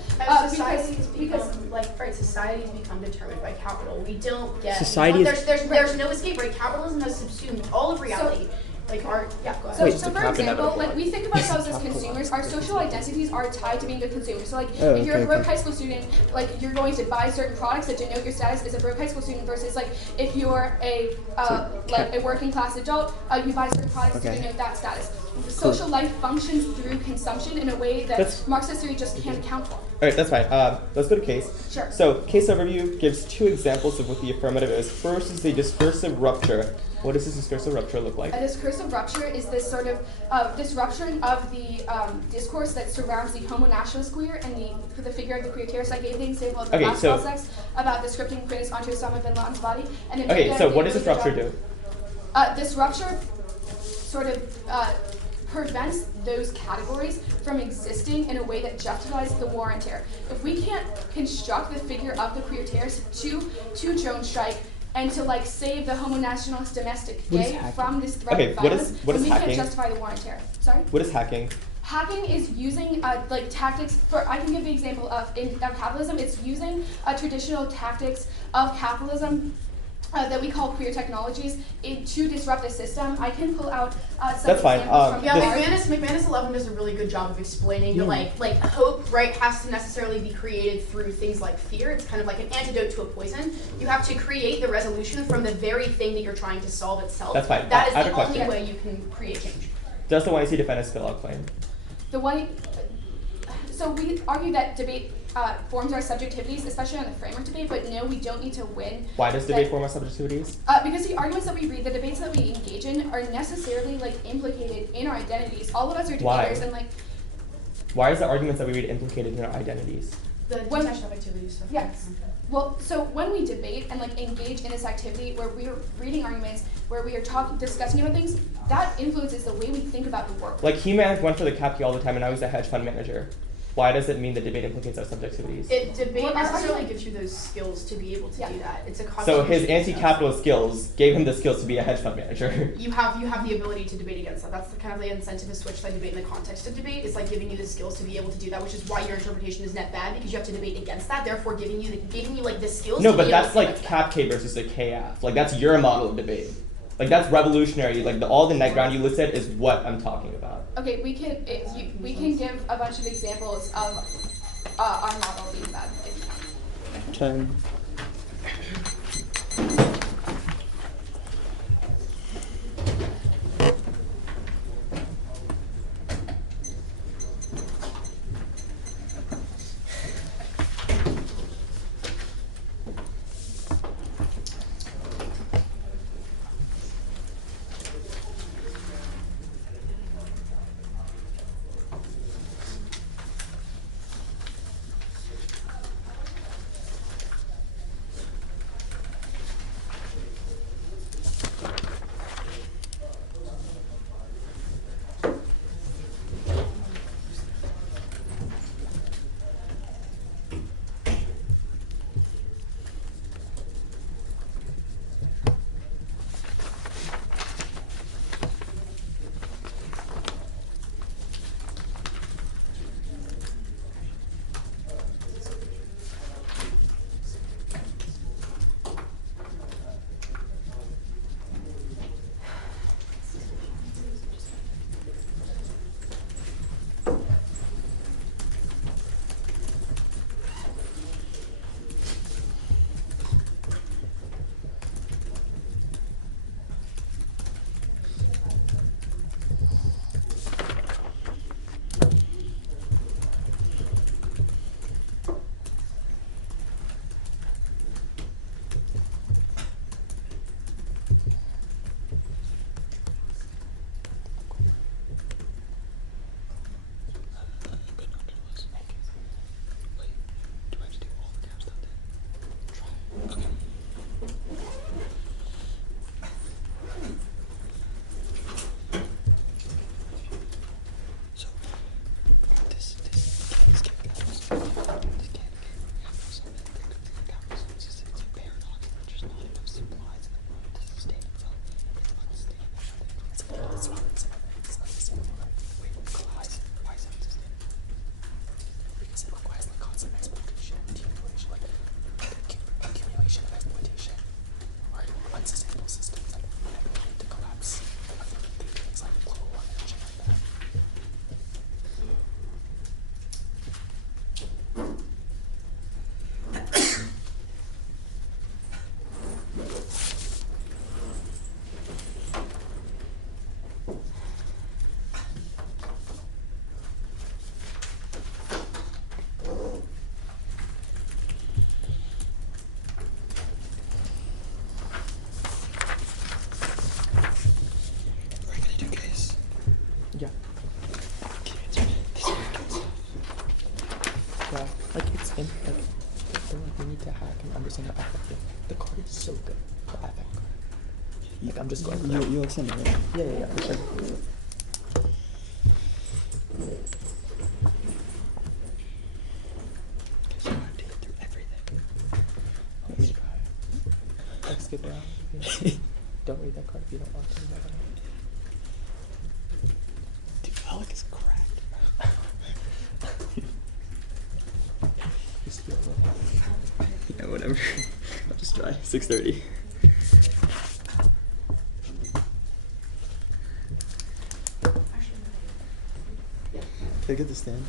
Society's become determined by capital. We don't get. Society You know, there's no escape. Right? Capitalism has subsumed all of reality. Go ahead. So for example, like we think of ourselves as consumers, our social identities are tied to being a consumer. So if you're a broke high school student, like you're going to buy certain products that denote your status as a broke high school student versus like if you're a a working class adult, you buy certain products to denote that status. Social life functions through consumption in a way that Marxist theory just can't account for. Alright, that's fine. Let's go to case. Sure. So, case overview gives two examples of what the affirmative is. First is the discursive rupture. What does this discursive rupture look like? A discursive rupture is this sort of disruption of the discourse that surrounds the homo nationalist queer and the figure of the queer terrorist. I gave the example of the basketball sex about the scripting prints onto Osama bin Laden's body. And so what does this rupture do? This rupture sort of prevents those categories from existing in a way that justifies the war on terror. If we can't construct the figure of the queer terrorist to drone strike and to like save the homo nationalist domestic gay from this threat of violence, what is then we hacking? can't justify the war on terror. Sorry? What is hacking? Hacking is using like tactics for, I can give the example of capitalism, it's using traditional tactics of capitalism that we call queer technologies to disrupt the system. I can pull out some That's fine. examples from McManus 11 does a really good job of explaining that like hope, right, has to necessarily be created through things like fear. It's kind of like an antidote to a poison. You have to create the resolution from the very thing that you're trying to solve itself. That's fine. That is I have the a only question. way you can create change. Does the YC defend a spillout claim? So we argue that debate forms our subjectivities, especially on the framework debate, but no, we don't need to win. Why does debate form our subjectivities? Because the arguments that we read, the debates that we engage in, are necessarily like implicated in our identities. All of us are debaters, and like. Why is the arguments that we read implicated in our identities? The detached activities stuff. Yes. Well, so when we debate and like engage in this activity where we are reading arguments, where we are discussing about things, that influences the way we think about the world. Like He-Man went for the Cappy all the time, and now he's a hedge fund manager. Why does it mean that debate implicates our subjectivities? Debate necessarily gives you those skills to be able to do that. It's a So his anti-capitalist skills gave him the skills to be a hedge fund manager. You have the ability to debate against that. That's the kind of the incentive to switch that debate in the context of debate. It's like giving you the skills to be able to do that, which is why your interpretation is net bad, because you have to debate against that. Therefore, giving you like the skills. No, to but be that's able to like Cap K versus the KF. Like that's your model of debate. Like that's revolutionary. Like all the net ground you listed is what I'm talking about. Okay, we can give a bunch of examples of our model being bad. 10. Yeah, like it's in like they're like we need to hack and understand the affect. The card is so good. The affect card. Like I'm just going. You'll send it. Right? Yeah, for sure. Because you have to get through everything. Let's skip around. Don't read that card if you don't want to. Dude, Alec is cracked. Just feel Yeah, whatever. I'll just try. 6:30. Can I get the stand?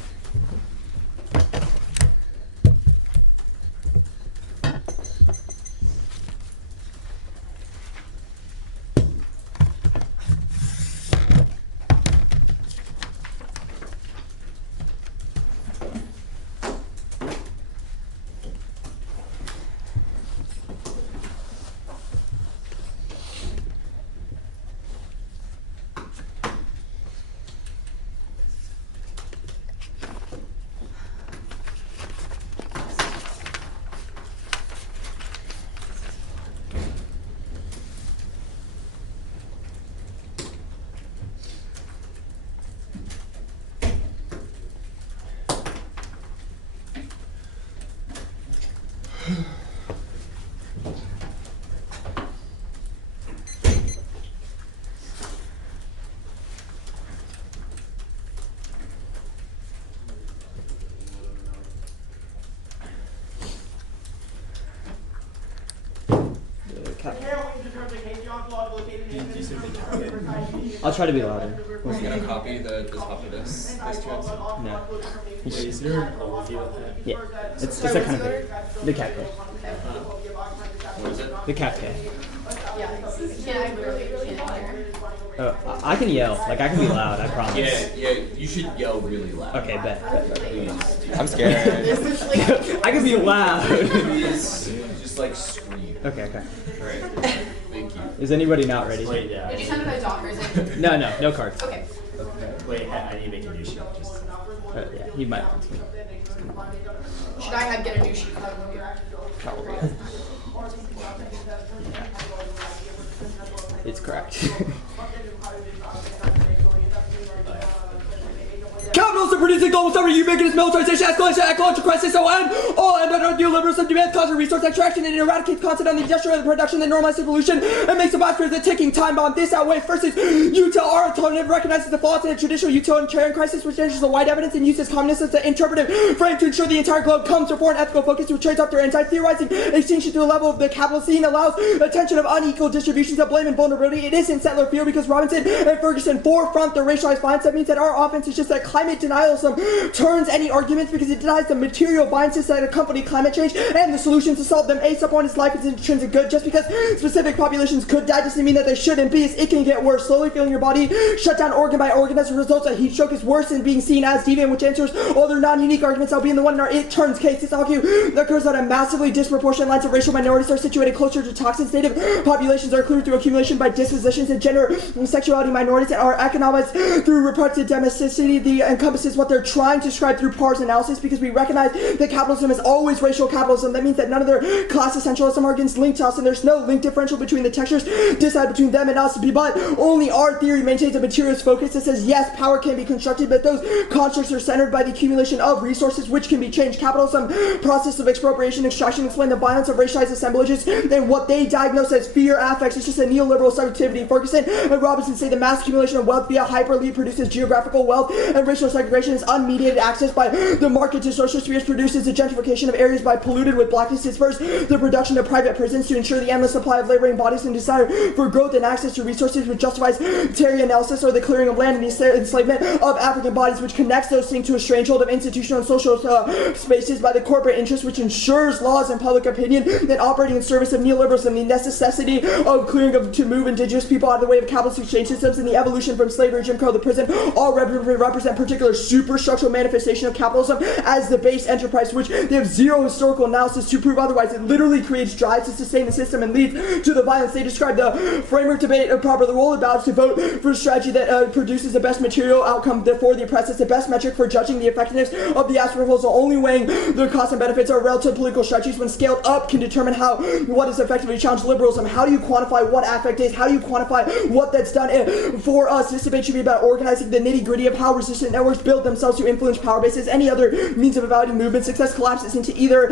I'll try to be louder. Are you gonna copy the top of this twins? No. Wait, is there an overview of that? Yeah. It's just that kind of thing. The cat K. What is it? The cat K. Yeah, I really can't hear. Oh, I can yell. Like I can be loud. I promise. Yeah, you should yell really loud. Okay, bet. Please. I'm scared. I can be loud. Please, just like scream. Okay. Alright. Thank you. Is anybody not ready? Wait, yeah. Did you send it by doc or is it? No cards. Okay. Wait, I need to make a new sheet. Just Yeah, he might want to. Should I get a new sheet? Probably. It's correct. Capitalists are producing global suffering, ubiquitous militarization, escalation, ecological crisis, all end on neoliberalism demands constant resource extraction and eradicates constant on the industrial production that normalizes pollution and makes the biosphere the ticking time bomb. This outweighs versus util. Our alternative recognizes the flaws in a traditional utilitarian crisis, which enters the wide evidence and uses communism as the interpretive frame to ensure the entire globe comes to foreign ethical focus, which trades up their anti-theorizing extinction to the level of the capitalist scene, allows attention of unequal distributions of blame and vulnerability. It isn't settler fear because Robinson and Ferguson forefront the racialized violence. That means that our offense is just that climate denialism turns any arguments because it denies the material biases that accompany climate change and the solutions to solve them. Ace upon its life is intrinsic good. Just because specific populations could die doesn't mean that they shouldn't be. It can get worse. Slowly feeling your body shut down organ by organ as a result. A heat stroke is worse than being seen as deviant, which answers other non-unique arguments. I'll be in the one in our it turns case. This argue that occurs that a massively disproportionate lines of racial minorities are situated closer to toxins. Native populations are cleared through accumulation by dispositions and gender and sexuality minorities that are economized through reproductive domesticity. The encompasses what they're trying to describe through PARS analysis because we recognize that capitalism is always racial capitalism. That means that none of their class essentialism arguments link to us, and there's no link differential between the textures decided between them and us. But only our theory maintains a materialist focus that says yes, power can be constructed, but those constructs are centered by the accumulation of resources which can be changed. Capitalism process of expropriation, extraction, explain the violence of racialized assemblages and what they diagnose as fear affects. It's just a neoliberal subjectivity. Ferguson and Robinson say the mass accumulation of wealth via hyper-elite produces geographical wealth, and racial segregation is unmediated access by the market to social spheres produces the gentrification of areas by polluted with blackness. First, the production of private prisons to ensure the endless supply of laboring bodies and desire for growth and access to resources, which justifies Terry analysis, or the clearing of land and the enslavement of African bodies, which connects those things to a stranglehold of institutional and social spaces by the corporate interest, which ensures laws and public opinion and operating in service of neoliberalism. The necessity of clearing to move indigenous people out of the way of capitalist exchange systems and the evolution from slavery, Jim Crow, the prison all represent particular superstructural manifestation of capitalism as the base enterprise, which they have zero historical analysis to prove otherwise. It literally creates drives to sustain the system and leads to the violence. They describe the framework debate proper, the role of ballots to vote for a strategy that produces the best material outcome for the oppressed. It's the best metric for judging the effectiveness of the aspect proposal. Only weighing the costs and benefits are relative political strategies when scaled up can determine what is effectively challenged liberalism. How do you quantify what affect is? How do you quantify what that's done? For us, this debate should be about organizing the nitty-gritty of how resistant networks build themselves to influence power bases. Any other means of evaluating movement success collapses into either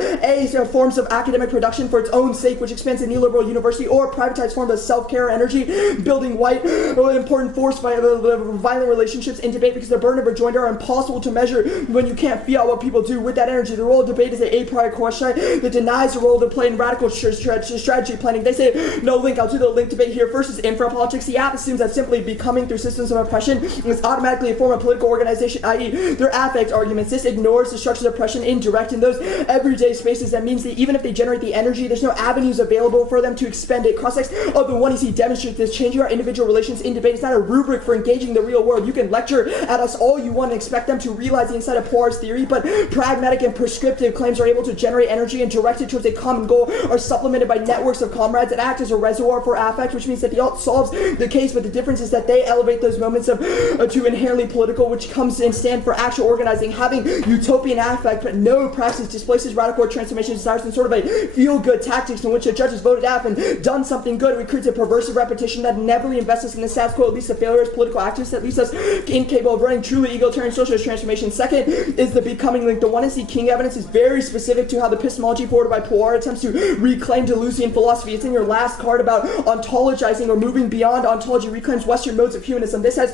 forms of academic production for its own sake, which expands a neoliberal university, or privatized forms of self-care, energy building, white important force by violent relationships in debate, because the burden of rejoinder are impossible to measure when you can't feel out what people do with that energy. The role of debate is an a priori question that denies the role to play in radical strategy planning. They say no link. I'll do the link debate here. First is infra politics. The app assumes that simply becoming through systems of oppression is automatically a form of political organization, i.e. their affect arguments. This ignores the structures of oppression indirect in those everyday spaces. That means that even if they generate the energy, there's no avenues available for them to expend it. Context of the one you see demonstrates this. Changing our individual relations in debate is not a rubric for engaging the real world. You can lecture at us all you want and expect them to realize the inside of Poirot's theory, but pragmatic and prescriptive claims are able to generate energy and direct it towards a common goal, are supplemented by networks of comrades that act as a reservoir for affect, which means that the alt solves the case, but the difference is that they elevate those moments of to inherently political, which comes and stand for actual organizing. Having utopian affect but no praxis displaces radical transformation desires in sort of a feel-good tactics in which the judges voted out and done something good. We create a perversive repetition that never invests us in the status quo, at least the failure as political activists, that leaves us incapable of running truly egalitarian socialist transformation. Second is the becoming link. The one is the King evidence is very specific to how the epistemology forwarded by Poirot attempts to reclaim Deleuzian philosophy. It's in your last card about ontologizing or moving beyond ontology reclaims Western modes of humanism. This has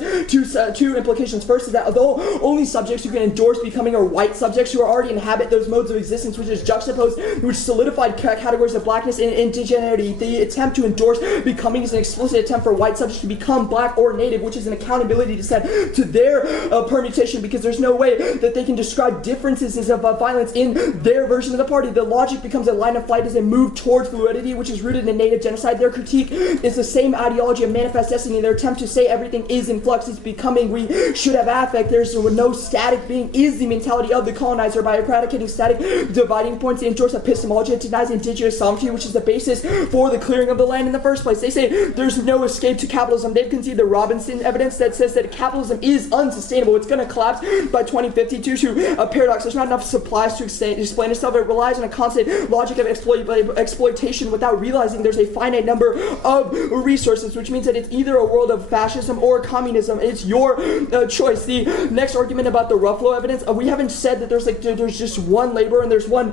two implications. First is that although only subjects who can endorse becoming are white subjects who already inhabit those modes of existence, which is juxtaposed, which solidified categories of blackness and indigeneity, the attempt to endorse becoming is an explicit attempt for white subjects to become black or native, which is an accountability to set to their permutation, because there's no way that they can describe differences of violence in their version of the party. The logic becomes a line of flight as they move towards fluidity, which is rooted in native genocide. Their critique is the same ideology of manifest destiny. Their attempt to say everything is in flux, is becoming, we should have affect, there's no static being, is the mentality of the colonizer. By eradicating static dividing points, they endorse epistemology that denies indigenous sovereignty, which is the basis for the clearing of the land in the first place. They say there's no escape to capitalism. They've conceived the Robinson evidence that says that capitalism is unsustainable. It's going to collapse by 2050 due to a paradox. There's not enough supplies to explain itself. It relies on a constant logic of exploitation without realizing there's a finite number of resources, which means that it's either a world of fascism or communism. It's your choice. The next argument about the Ruffalo evidence, we haven't said that there's just one labor and there's one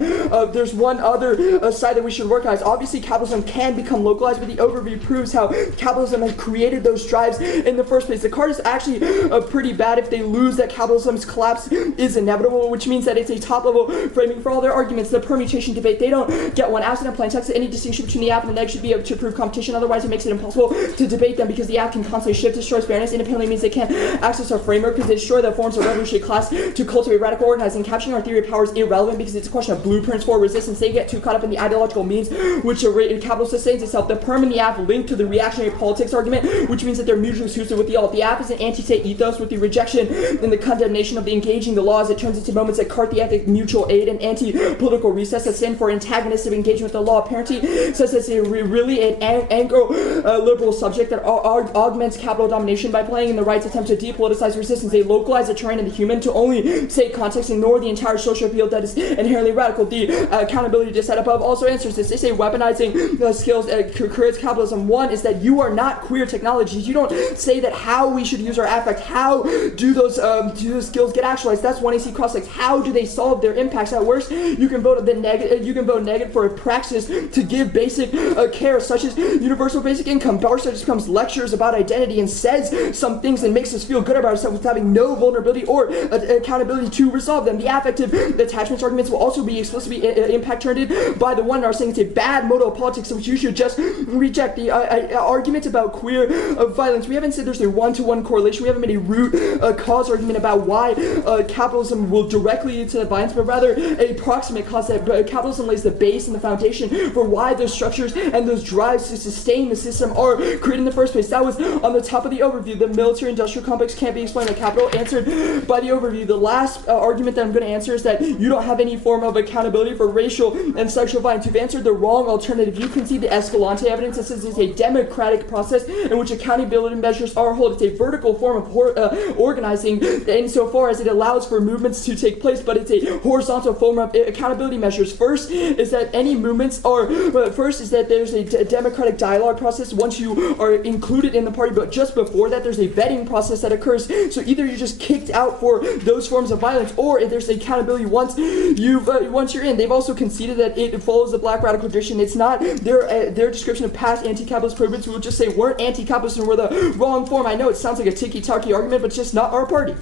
other side that we should work on. Obviously, capitalism can become localized, but the overview proves how capitalism has created those drives in the first place. The card is actually pretty bad if they lose that capitalism's collapse is inevitable, which means that it's a top-level framing for all their arguments. The permutation debate, they don't get one. Absent in plain text, any distinction between the app and the neg should be to prove competition. Otherwise, it makes it impossible to debate them, because the app can constantly shift, destroys fairness. Independently means they can't access our framework because they destroy the forms of revolutionary class to cultivate radical organizing. Capturing our theory of power is irrelevant because it's a question of blueprints for resistance. They get too caught up in the ideological means which a capital sustains itself. The perm and the app link to the reactionary politics argument, which means that they're mutually exclusive with the alt. The app is an anti-state ethos with the rejection and the condemnation of the engaging the laws. It turns into moments that cart the ethic mutual aid and anti-political recess that stand for antagonistic engagement with the law. Apparently says it's really an anchor-liberal subject that augments capital domination by playing in the right's attempt to depoliticize resistance. They localize the terrain and the human to only state context, ignore the entire social field that is inherently radical. The accountability to set above also answers this. They say weaponizing skills creates capitalism. One is that you are not queer technologies. You don't say that how we should use our affect. How do those skills get actualized? That's one AC cross-legs. How do they solve their impacts? At worst, you can vote negative for a praxis to give basic care, such as universal basic income. Barstow just becomes lectures about identity and says some things and makes us feel good about ourselves with having no vulnerability or accountability to resolve them. The affective attachments arguments will also be explicitly impact turned by the one are saying it's a bad model of politics, which you should just reject. The argument about queer violence, we haven't said there's a one-to-one correlation. We haven't made a root cause argument about why capitalism will directly lead to violence, but rather a proximate cause that capitalism lays the base and the foundation for why those structures and those drives to sustain the system are created in the first place. That was on the top of the overview. The military-industrial complex can't be explained by capital. Answered by the overview. The last argument that I'm going to answer is that you don't have any form of accountability for racial and sexual violence. You've answered the wrong alternative. You concede the Escalante evidence that says it's a democratic process in which accountability measures are held. It's a vertical form of organizing insofar as it allows for movements to take place, but it's a horizontal form of accountability measures. First is that any movements are, first is that there's a democratic dialogue process once you are included in the party, but just before that there's a vetting process that occurs. So either you're just kicked out for those forms of violence, or if there's accountability once you're in. They've also conceded that it follows the black radical tradition. It's not their description of past anti-capitalist movements. We would just say weren't anti-capitalist and were the wrong form. I know it sounds like a tiki-taki argument, but it's just not our party.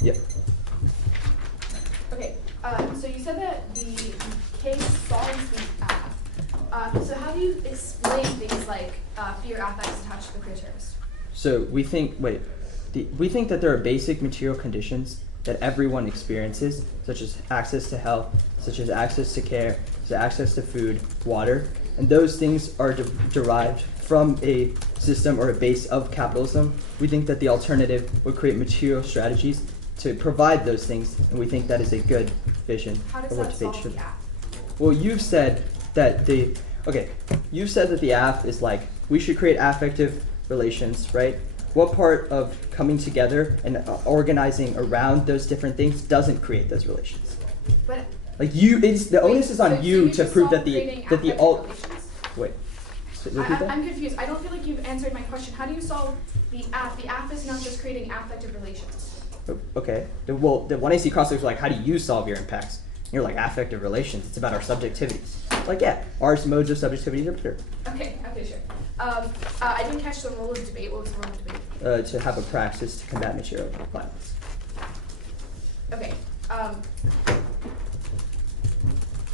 Yep. Okay, so you said that the case solves the app. So how do you explain things like fear affects attached to the queer terrorist? So we think that there are basic material conditions that everyone experiences, such as access to health, such as access to care, such as access to food, water, and those things are derived from a system or a base of capitalism. We think that the alternative would create material strategies to provide those things, and we think that is a good vision How does for what that debate solve should. the app? Well, you've said that the app is like we should create affective relations, right? What part of coming together and organizing around those different things doesn't create those relations? But Like the onus is on you to prove that the wait. So repeat that? I'm confused. I don't feel like you've answered my question. How do you solve the app? The app is not just creating affective relations. Okay. Well, the 1AC crossovers are like, how do you solve your impacts? You're like affective relations. It's about our subjectivities. Like, yeah, our modes of subjectivity are pure. Okay, sure. I didn't catch the rule of debate. What was the rule of debate? To have a praxis to combat material violence. Okay.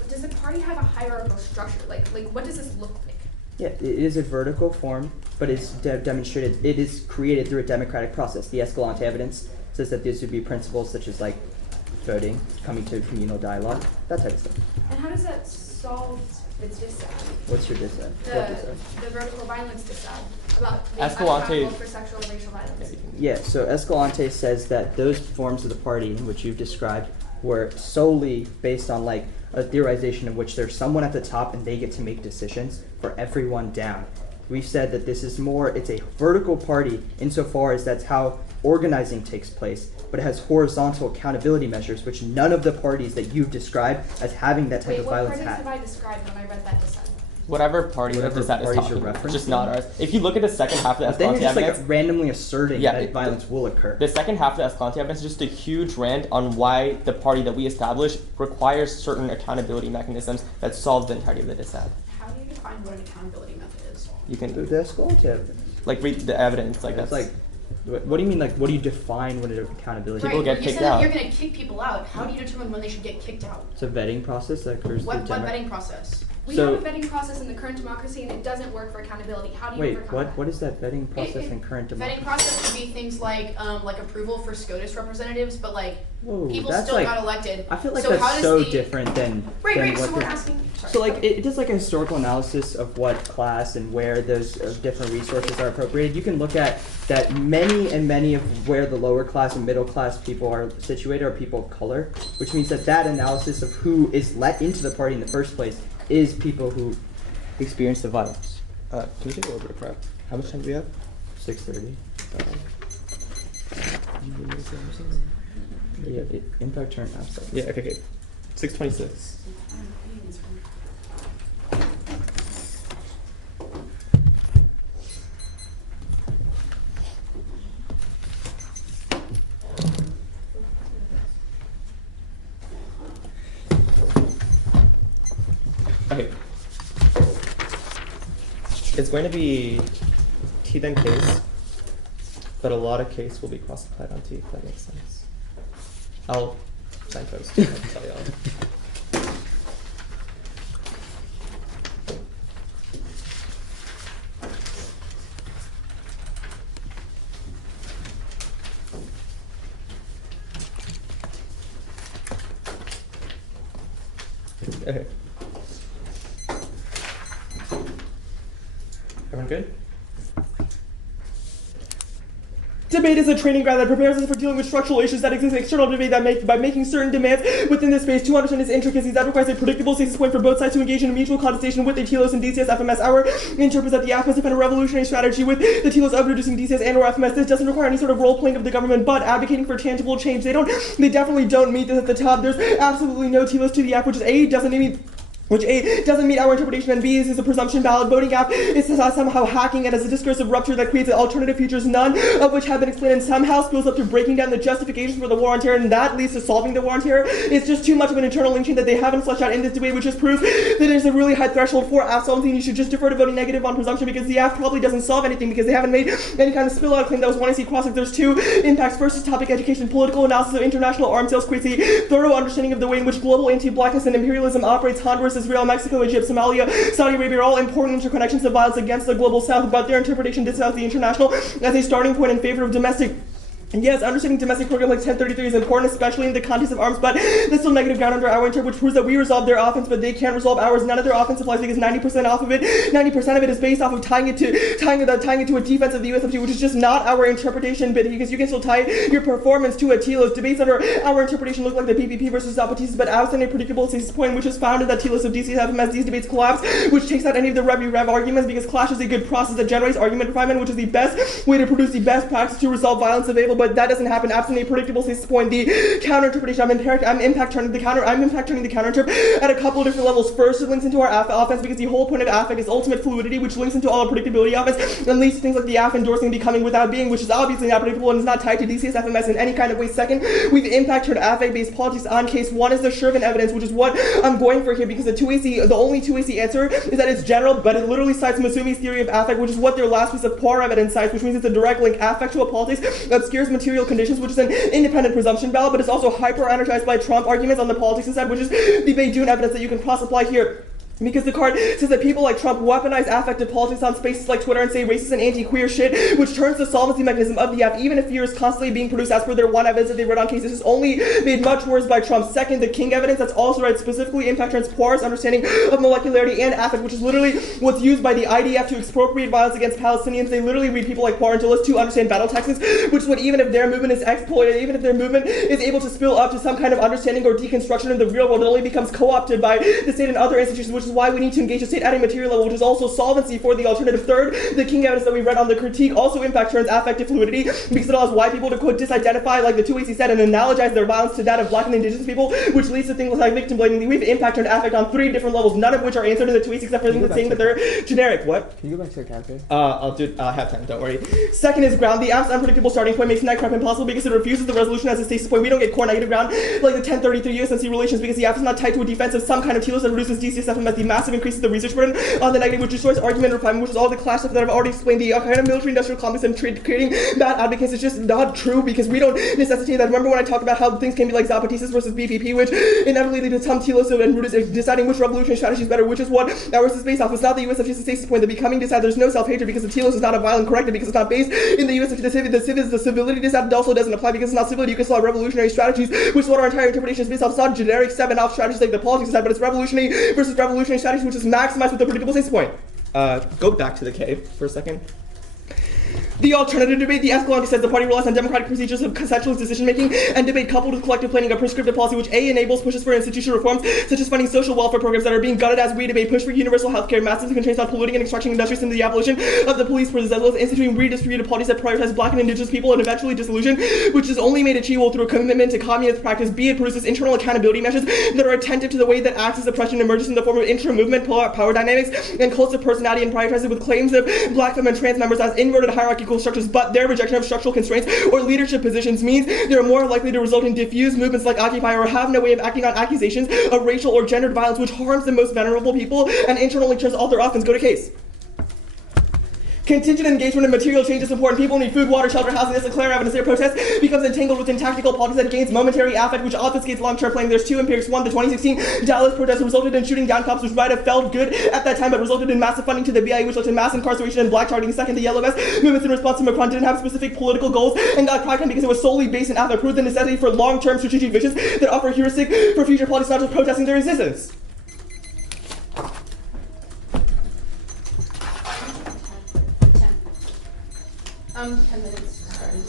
Does the party have a hierarchical structure? Like what does this look like? Yeah, it is a vertical form, but it's demonstrated. It is created through a democratic process. The Escalante evidence says that these would be principles such as like voting, coming to communal dialogue, that type of stuff. And how does that solve the dissad? What's your dissad? What dissad? The vertical violence dissad about being Escalante- unaccountable for sexual and racial violence. Yeah, so Escalante says that those forms of the party in which you've described were solely based on like a theorization in which there's someone at the top and they get to make decisions for everyone down. We've said that this is it's a vertical party insofar as that's how organizing takes place, but it has horizontal accountability measures, which none of the parties that you've described as having that type of violence What parties have. have I described when I read that dissent? Whatever party that Whatever this is parties you're talking about, it's just referencing. not ours. If you look at the second half of the But then you're Escalante just evidence, like randomly asserting Yeah, that violence will occur. the second half of the Escalante evidence is just a huge rant on why the party that we established requires certain accountability mechanisms that solve the entirety of the dissent. How do you define what an accountability method is? You can The Escalante evidence. like read the evidence, like It's that's like, what do you mean? Like, what do you define what an accountability? People get you kicked said out. that you're going to kick people out. How do you determine when they should get kicked out? It's a vetting process that occurs What through vetting process? We So- have a vetting process in the current democracy and it doesn't work for accountability. How do you Wait, overcome what? that? What is that vetting process in current democracy? Vetting process would be things like approval for SCOTUS representatives, but like Whoa, people that's still like- got elected. I feel like so how that's does so the, different than Right. what So we're the- asking. Sorry. So like it does like a historical analysis of what class and where those different resources are appropriated. You can look at that many of where the lower class and middle class people are situated are people of color, which means that analysis of who is let into the party in the first place is people who experience the violence. Can you take a little bit of prep? How much time do we have? 6:30. Yeah, impact turn abstract. Yeah. Okay. 6:26. Okay. It's going to be T then case, but a lot of case will be cross-applied on T, if that makes sense. I'll signpost, I'll tell y'all. Okay. Everyone good? Debate is a training ground that prepares us for dealing with structural issues that exist in external debate by making certain demands within this space to understand its intricacies. That requires a predictable stasis point for both sides to engage in a mutual contestation with the telos and DCS FMS. Our interprets that the AFMS defend a revolutionary strategy with the telos of reducing DCS and or FMS. This doesn't require any sort of role playing of the government, but advocating for tangible change. They definitely don't meet this at the top. There's absolutely no telos to the app, which doesn't meet our interpretation, and B is a presumption valid voting gap. It's somehow hacking and as a discursive rupture that creates alternative futures, none of which have been explained, and somehow spills up to breaking down the justifications for the war on terror, and that leads to solving the war on terror. It's just too much of an internal link chain that they haven't fleshed out in this debate, which just proves that there's a really high threshold for AF solvency, and you should just defer to voting negative on presumption, because the AF probably doesn't solve anything, because they haven't made any kind of spill out claim that was wanting to see crossing. There's two impacts. First is topic education. Political analysis of international arms sales creates a thorough understanding of the way in which global anti-blackness and imperialism operates. Honduras, Israel, Mexico, Egypt, Somalia, Saudi Arabia are all important interconnections of violence against the global south, but their interpretation disavows the international as a starting point in favor of domestic. And yes, understanding domestic programs like 1033 is important, especially in the context of arms, but that's still negative ground under our interp, which proves that we resolve their offense, but they can't resolve ours. None of their offense applies because 90% of it is based off of tying it to a defense of the USFG, which is just not our interpretation, but because you can still tie your performance to a telos. Debates under our interpretation look like the PPP versus Zapatistas, but outside a predictable stasis point, which is founded that telos of DC's FMS, these debates collapse, which takes out any of the rev arguments, because clash is a good process that generates argument refinement, which is the best way to produce the best practice to resolve violence available, but that doesn't happen absent a predictable stasis point. The counter interpretation, I'm impact turning the counter interp at a couple of different levels. First, it links into our offense, because the whole point of affect is ultimate fluidity, which links into all our predictability offense and leads to things like the AF endorsing becoming without being, which is obviously not predictable and is not tied to DCS FMS in any kind of way. Second, we've impact turned affect-based politics on case one is the Shervin evidence, which is what I'm going for here, because the only 2AC answer is that it's general, but it literally cites Masumi's theory of affect, which is what their last piece of poor evidence cites, which means it's a direct link. Affectual politics obscures material conditions, which is an independent presumption valid, but it's also hyper-energized by Trump arguments on the politics side, which is the Baydoun evidence that you can cross-apply here. Because the card says that people like Trump weaponize affective politics on spaces like Twitter and say racist and anti-queer shit, which turns the solvency mechanism of the app, even if fear is constantly being produced as per their one evidence that they read on cases, is only made much worse by Trump. Second, the King evidence that's also right, specifically impact turns porous understanding of molecularity and affect, which is literally what's used by the IDF to expropriate violence against Palestinians. They literally read people like Quarantillas to understand battle taxes, which is what, even if their movement is exploited, even if their movement is able to spill up to some kind of understanding or deconstruction in the real world, it only becomes co-opted by the state and other institutions, which is why we need to engage the state at a material level, which is also solvency for the alternative. Third, the King evidence that we read on the critique also impact turns affective fluidity, because it allows white people to quote disidentify, like the 2AC said, and analogize their violence to that of black and indigenous people, which leads to things like victim blaming. We've impact turned affect on 3 different levels, none of which are answered in the 2AC except for saying that they're generic. What? Can you go back to your character? I'll have time, don't worry. Second is ground. The app's unpredictable starting point makes night prep impossible because it refuses the resolution as a stasis point. We don't get core negative ground like the 1033 USNC relations, because the app is not tied to a defense of some kind of telos that reduces DCSFM as the massive increases the research burden on the negative, which destroys argument refinement, which is all the class stuff that I've already explained. The kind of military industrial complex and creating bad advocates is just not true, because we don't necessitate that. Remember when I talked about how things can be like Zapatistas versus BPP, which inevitably lead to some telos and Brutus deciding which revolutionary strategy is better, which is what ours is based off. It's not the USFG's stasis point. The becoming decide there's no self-hatred because the telos is not a violent corrective, because it's not based in the USFG. The civility decide also doesn't apply because it's not civility. You can still have revolutionary strategies, which is what our entire interpretation is based off. It's not generic 7-off strategies like the politics side, but it's revolutionary versus revolutionary strategies, which is maximized with the predictable stasis point. Go back to the cave for a second. The alternative debate, the Escalante says the party relies on democratic procedures of consensual decision-making and debate coupled with collective planning, a prescriptive policy which A, enables pushes for institutional reforms, such as funding social welfare programs that are being gutted as we debate, push for universal health care, massive constraints on polluting and extracting industries, and the abolition of the police forces, as well as instituting redistributed policies that prioritize black and indigenous people, and eventually dissolution, which is only made achievable through a commitment to communist practice. B, it produces internal accountability measures that are attentive to the way that access oppression emerges in the form of intra-movement power dynamics and cults of personality, and prioritizes with claims of black femme and trans members as inverted hierarchical structures, but their rejection of structural constraints or leadership positions means they are more likely to result in diffuse movements like Occupy, or have no way of acting on accusations of racial or gendered violence, which harms the most vulnerable people and internally turns all their offense. Go to case. Contingent engagement in material change is important. People need food, water, shelter, housing. This is clear evidence. Their protest becomes entangled within tactical politics that gains momentary affect, which obfuscates long-term planning. There's 2 empirics. 1, the 2016 Dallas protest resulted in shooting down cops, which might have felt good at that time, but resulted in massive funding to the BIA, which led to mass incarceration and black targeting. Second, the Yellow Vest movements in response to Macron didn't have specific political goals and got cracked on because it was solely based in affect. Proved the necessity for long-term strategic visions that offer heuristic for future politics, not just protesting their resistance. 10 minutes. Sorry.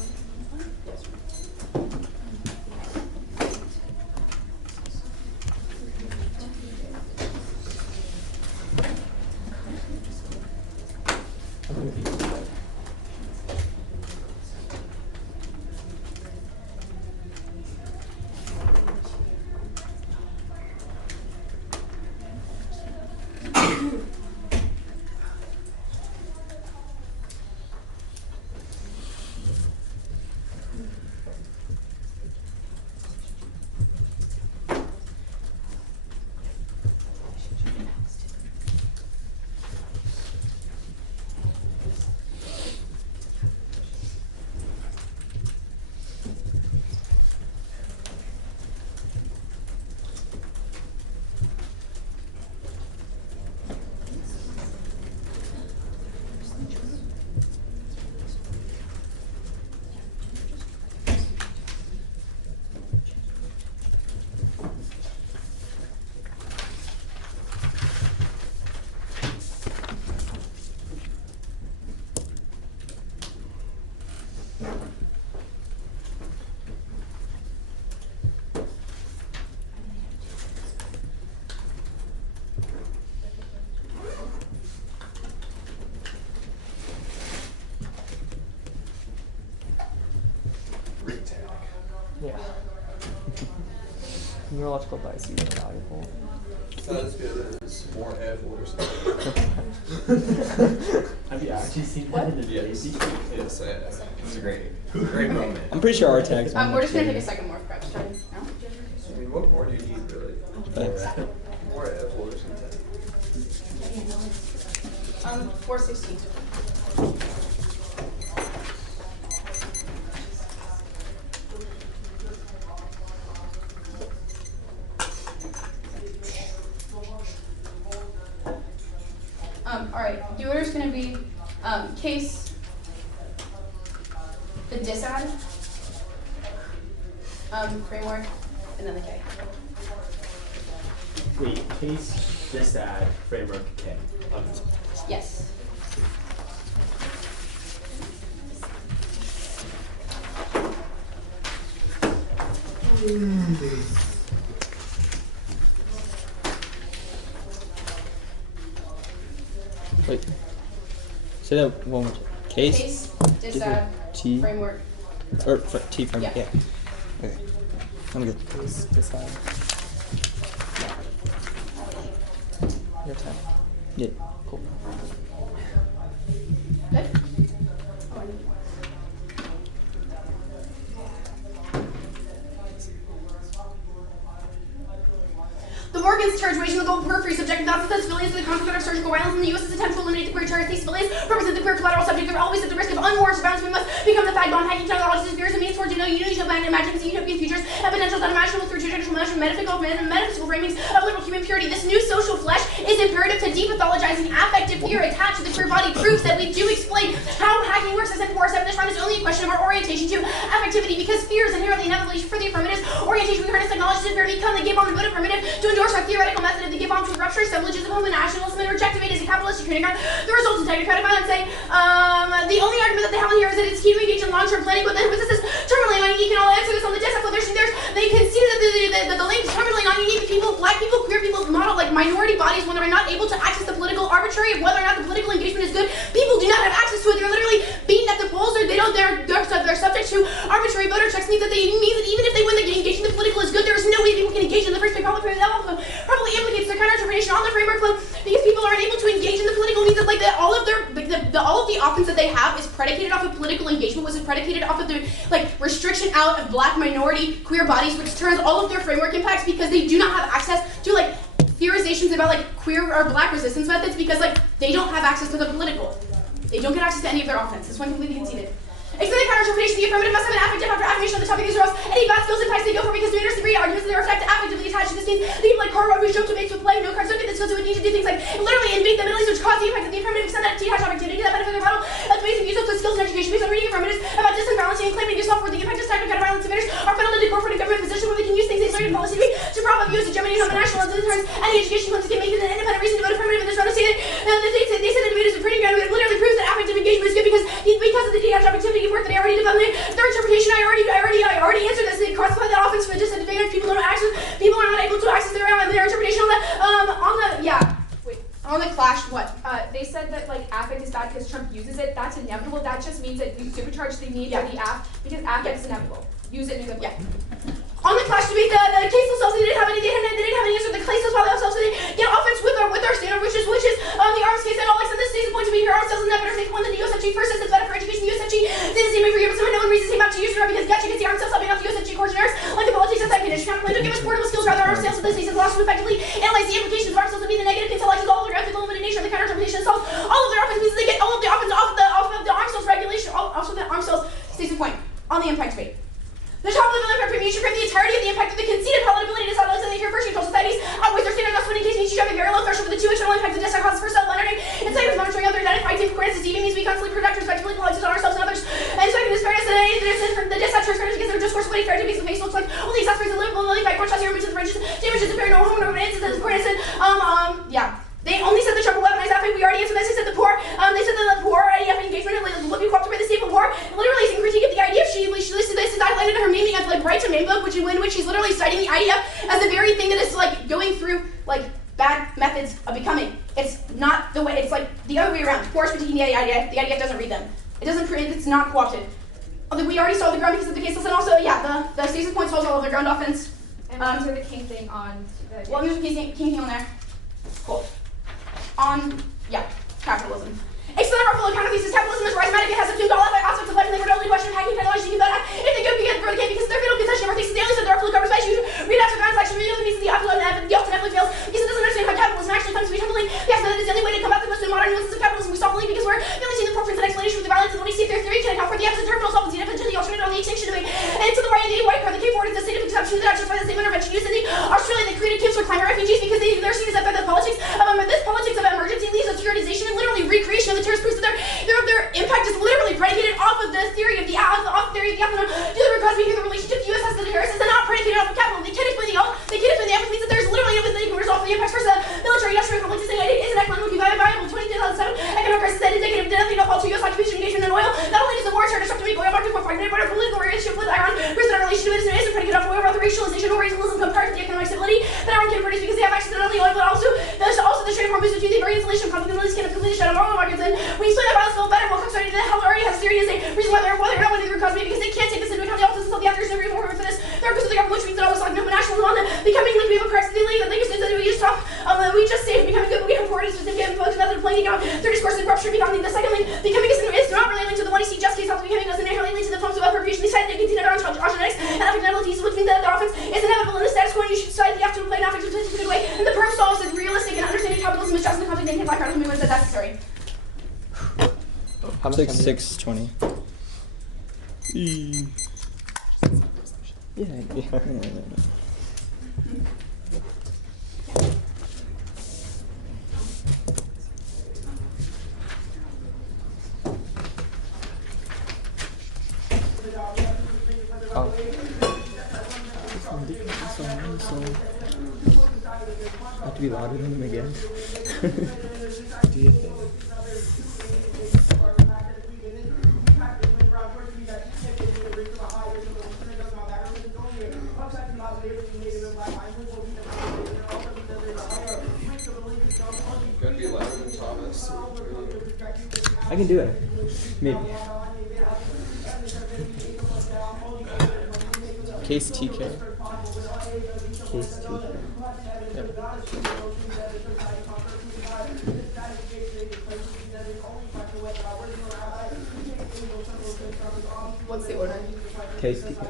Yeah. Neurological biases are valuable. Not as good as more Apple or something. Have you actually seen that in the Yes. baby? Yes, I have. It was a great moment. I'm pretty sure our tags. We're just gonna take a second more prep starting now. I mean, what more do you need, really? More Apple or something. 460. Alright, the order's gonna be case, the disad, framework, and then the K. Wait, case, disad, framework, K. Yes. Wait. Say that one more time. Case. Case, disad, T. framework. Or T framework. Yeah. Yeah. Okay. I'm good. Please decide. Your time. Yeah. Cool. Good? The Morgans charge waging the global periphery subjecting thousands of civilians to the conflict of surgical violence in the U.S.'s attempt to eliminate the queer terrorists. These civilians represent the queer collateral subject. They're always at the risk of unwarranted violence. We must become the fag bomb, hacking technologies, fears, and means for utopian plan, imagining utopian futures and potentials unimaginable through traditional metaphysical framings of liberal human purity. This new social flesh is imperative to depathologizing affective fear attached to the queer body. Proves that we do explain how hacking works. As in 4-7, this round is only a question of our orientation to affectivity, because fear is inherently inevitably for the affirmative orientation. We harness technologies to become the gay bomb and vote affirmative to endorse our theoretical method of the gay bomb to rupture assemblages of homo nationalism and reject debate as a capitalistic kindergarten. The results in technocratic violence say the only argument that they have here is that it's key to engage in long-term planning with this is terminally non-unique, and I'll answer this on the desk. They can see that the link is terminally non-unique. People, black people, queer people, model like minority bodies when they're not able to access the political arbitrary of whether or not the political engagement is good. People do not have access to it. They're literally beaten at the polls, or they're subject to arbitrary voter checks. Means that even if they win the engagement, the political is good. There is no way people can engage in the first place. Probably implicates their counter-interpretation on the framework flow, because people aren't able to engage in the political. Means that like that all of the offense that they have is predicated off of political engagement, was predicated off of the restriction out of black minority queer bodies, which turns all of their framework impacts, because they do not have access to theorizations about queer or black resistance methods, because they don't have access to the political. They don't get access to any of their offense. This one completely conceded. Extended counter-interpretation, the affirmative must have an affective after affirmation on the topic is or else any bad skills and types they go for, because debaters agree arguments that their effect affectively attached to this means people like Carl who show to mates with play, no cards don't get the skills who would need to do things like literally invade the Middle East, which cause the impact of the affirmative, extend that T-hash opportunity, that benefit of the model, that's basic use of the skills in education based on reading affirmatives about distant balancing and claiming yourself for the impact of technocratic violence. Debaters are funneled into corporate and government position where they can use things they learned in policy to prop up views of Germany and nationalism. In turns, any education claims they make it an independent reason to vote affirmative in this round of stated. They said the debaters are pretty good, but it literally proves that affective engagement is good because of the T-hash opportunity. activity work that I already developed. Their interpretation, I already answered this. They cross-apply that offense for disadvantage. People are not able to access their interpretation on the clash. What? They said that like affect is bad because Trump uses it. That's inevitable. That just means that you supercharge the need for the app because affect is inevitable. Use it. Yeah. On the clash debate, the case themselves, they didn't have any answer. The case by themselves, they get offense with our standard, which is the arms case and all. Like, so this stays point to be here. Ourselves in that better take one than the USFG. First, since it's better for education, the USFG didn't seem for you, but some unknown reasons came back to use it because you can see arms sales helping out the USFG questionnaires, like the politics of that condition. Counterplay don't give us portable skills, rather arms sales with this season lost to effectively analyze the implications of arms sales to be the negative intellectuals, all of their ethical limited nature of the counter interpretation itself. All of their offense means they get all of the offense off of the arms sales regulation, also the arms sales stays the point on the impact debate. The top level impact premium should frame the entirety of the impact of the conceded palatability to satellites and the first control societies outweighs their standard thus when in case means you have a very low threshold with the two external impacts of distant causes for self-learning. And second is monitoring other identified team coordinates deceiving means we constantly project respectively politics on ourselves and others. And second is fairness and the dispatch transparency against their discourse of fair to be the face looks like only exacerbates the livable by contrast your image of the bridges, damages the fair no home, no instances of coordinates and They only said the Trump weaponized affect. We already answered this. They said the poor. They said that the poor IDF engagement would be cooperate the state of war. Literally, in critique of the IDF, she listed this. I highlighted her naming as like right to main book, which she's literally citing the IDF as the very thing that is like going through like bad methods of becoming. It's not the way. It's like the other way around. Poor is critiquing the IDF. The IDF doesn't read them. It doesn't. It's not co-opted. We already saw the ground because of the case list, and also the stasis point solves all of their ground offense. And answer the king thing on. Well, there's a king thing on there. Cool. Capitalism. Extended our full account of thesis. Capitalism is rhizomatic. It has assumed all aspects of life, and they were only question hacking technology. You can bet if they go begin for the case because their fatal concession of our thesis. They only said there are full covers. You read after transaction, read the pieces of the ultimately fails because it doesn't understand how capitalism actually comes to be. Temporally, the method is the only way to combat the most modern nuances of capitalism. We stop believing because we're only seeing the preference and explanation with the violence and when we see if their theory can account for the absent terminal solvency and eventually the alternative on the extinction debate. And to the right of the white card, the K-forward is the state of exception that justify the same intervention used in the Australia. They created camps for climate refugees because they're seen as that by the politics of emergency leads to securitization and literally recreation of the terrorist proofs that their impact is literally predicated off of the theory of the ethanol. Do the request here the relationship the U.S. has to the terrorists is not predicated off of capital. They can't explain the effects means that there's literally no way they can resolve the impacts versus the military industrial complex is an economically viable 2007 economic crisis that indicative of nothing of all to U.S. occupation engagement in oil. Not only does the war terror destructive oil market for fragmented but our political relationship with Iran versus our relationship isn't predicated off oil, rather racialization or racialism compared to the economic stability that Iran can produce because they have access to not only oil but also the trade hormones between the very inflation conflict and can completely shut down oil markets. And when you explain that violence a little better, we'll come starting to health already has serious reason why they're not winning the economy because they can't take this into account. The office until the after is reform for this. They're because of the government, which means that always like no nationalism on the becoming like we have a crisis. The league that we just stop. We just say becoming good, but we have forwarded specific folks method of playing out their discourse and corruption becoming the second link. Becoming is not really linked to the one you see just case out becoming doesn't inherently link to the forms of appropriation. They cite continue on genetics and affectivities, which means that the offense is inevitable in the status quo and you should decide the after play an affective in a good way. And the perm solves is realistic and understanding capitalism is just in the context and background of movements that necessary. How much 6:20. Yeah. Oh. I have to be louder than him again. Do you think? Gonna be louder than Thomas. I can do it. Maybe. Case TK. Case 2. Yep. What's the order? Case TK.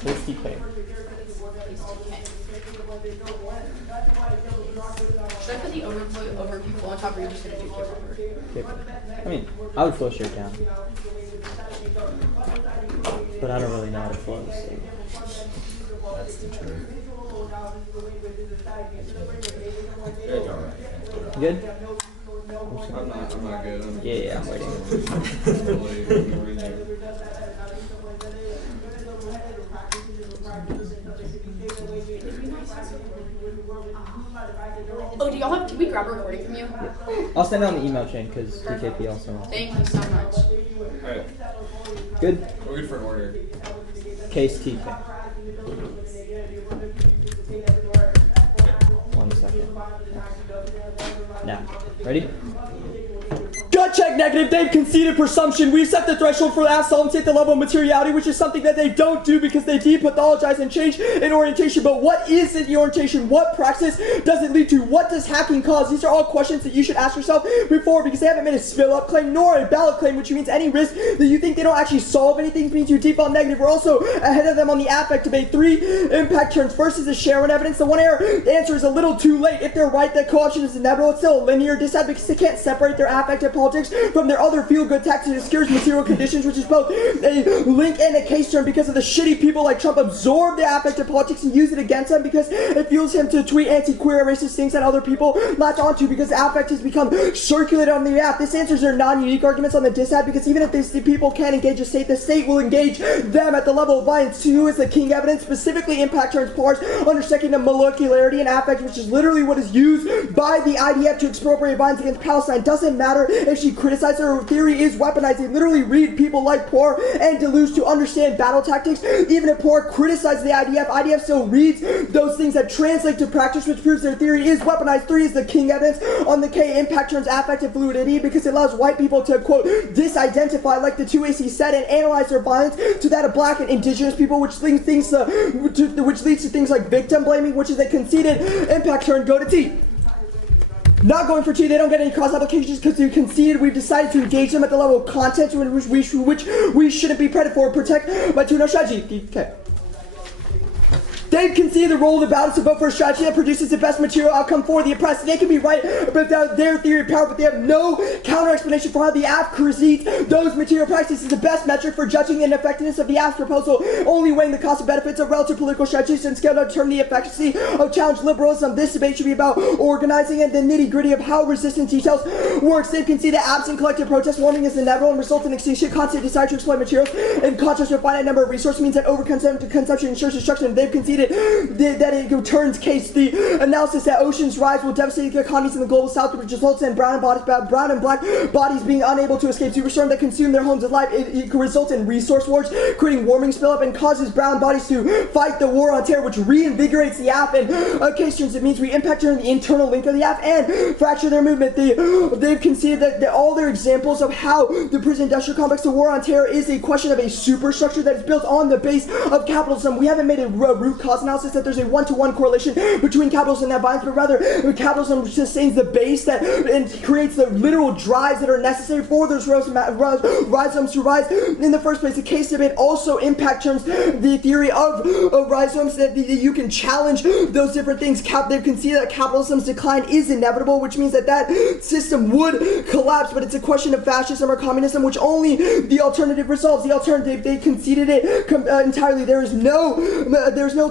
Case TK. Should I put the overview flow on top, or are you just gonna do paper? I mean, I would flow straight down. But I don't really know how to flow, so. That's the truth. Good? I'm not good. Yeah, I'm waiting. Oh, do y'all have? Can we grab a recording from you? I'll send it on the email chain because DKP also wants. Thank you so much. Alright, Good. we're good for an order. Case TK. 1 second. Now, ready? Gut check negative. They've conceded presumption. We've set the threshold for the solvency at the level of materiality, which is something that they don't do because they depathologize and change in orientation. But what is the orientation? What praxis does it lead to? What does hacking cause? These are all questions that you should ask yourself before, because they haven't made a spill-up claim nor a ballot claim, which means any risk that you think they don't actually solve anything means you default negative. We're also ahead of them on the affect debate. 3 impact terms. First is the Sharon evidence. The one error answer is a little too late. If they're right that co-option is inevitable, it's still a linear dissent because they can't separate their affective politics from their other feel-good tactics. It obscures material conditions, which is both a link and a case term, because of the shitty people like Trump absorb the affective politics and use it against them because it fuels him to tweet anti-queer racist things that other people latch onto because affect has become circulated on the app. This answers their non-unique arguments on the dissent, because even if the people can't engage a state, the state will engage them at the level of violence. 2 is the king evidence, specifically impact terms pars intersecting the molecularity and affect, which is literally what is used by the IDF to expropriate violence against Palestine. Doesn't matter if she criticizes her theory is weaponized. They literally read people like Poor and Deleuze to understand battle tactics. Even if Poor criticizes the IDF still reads those things that translate to practice, which proves their theory is weaponized. 3 is the king evidence on the K impact terms affective fluidity, because it allows white people to, quote, disidentify, like the 2 AC said, and analyze their violence to that of black and indigenous people, which leads to things like victim blaming, which is a conceded impact term. Go to T. Not going for 2, they don't get any cross applications because they conceded. We've decided to engage them at the level of content which we shouldn't be predicted for. Protect by 2 no strategy. Okay. They've conceded the role of the balance to vote for a strategy that produces the best material outcome for the oppressed. They can be right about their theory of power, but they have no counter explanation for how the app concedes those material practices. The best metric for judging the effectiveness of the app's proposal, only weighing the cost and benefits of relative political strategies and scale to determine the efficacy of challenge liberalism. This debate should be about organizing and the nitty-gritty of how resistance details works. They've conceded that absent collective protest, warming is inevitable and results in extinction. Constant desire to exploit materials in contrast to a finite number of resources means that overconsumption ensures destruction. They've conceded that it turns case the analysis that oceans rise will devastate the economies in the global south, which results in brown and black bodies being unable to escape superstorm that consume their homes of life. It results in resource wars, creating warming spill up, and causes brown bodies to fight the war on terror, which reinvigorates the app. And case terms, it means we impact the internal link of the app and fracture their movement. They've conceded that all their examples of how the prison industrial complex, the war on terror, is a question of a superstructure that is built on the base of capitalism. We haven't made a root cause analysis that there's a one-to-one correlation between capitalism and that violence, but rather capitalism sustains the base that and creates the literal drives that are necessary for those rhizomes to rise in the first place. The case debate also impact terms the theory of rhizomes, that you can challenge those different things. They've conceded that capitalism's decline is inevitable, which means that system would collapse, but it's a question of fascism or communism, which only the alternative resolves. The alternative, they conceded it entirely. There's no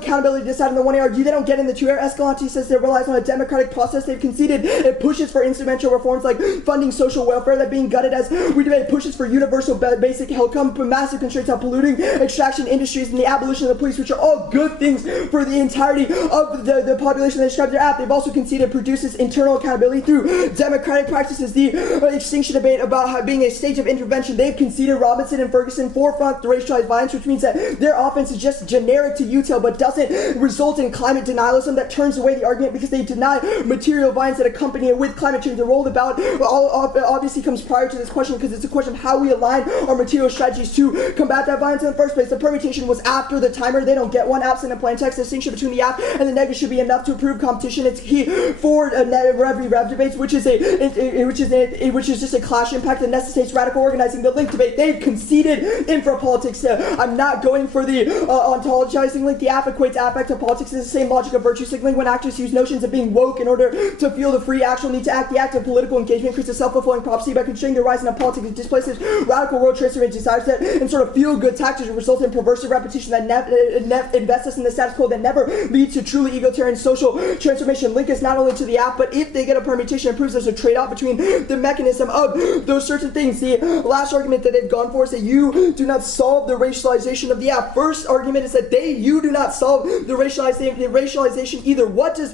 accountability to decide on the 1 ARG. They don't get in the 2 AR. Escalante says they relies on a democratic process. They've conceded it pushes for instrumental reforms like funding social welfare that being gutted as we debate, pushes for universal basic health, massive constraints on polluting extraction industries, and the abolition of the police, which are all good things for the entirety of the population that describes their app. They've also conceded produces internal accountability through democratic practices. The extinction debate about being a stage of intervention. They've conceded Robinson and Ferguson forefront to racialized violence, which means that their offense is just generic to UTIL, but doesn't result in climate denialism that turns away the argument because they deny material violence that accompany it with climate change. The role of the ballot obviously comes prior to this question, because it's a question of how we align our material strategies to combat that violence in the first place. The permutation was after the timer. They don't get one. Absent a plain text, the distinction between the app and the negative should be enough to approve competition. It's key for rev debates, which is just a clash impact that necessitates radical organizing. The link debate, they've conceded infra politics. I'm not going for the ontologizing link. The app equates affect to politics. Is the same logic of virtue signaling when actors use notions of being woke in order to feel the free actual need to act. The act of political engagement creates a self-fulfilling prophecy by constraining the rise in politics. It displaces radical world transformation desires that and sort of feel-good tactics that result in perversive repetition that invests us in the status quo that never leads to truly egalitarian social transformation. Link is not only to the app, but if they get a permutation, it proves there's a trade-off between the mechanism of those certain things. The last argument that they've gone for is that you do not solve the racialization of the app. First argument is that you do not solve the racialization either. What does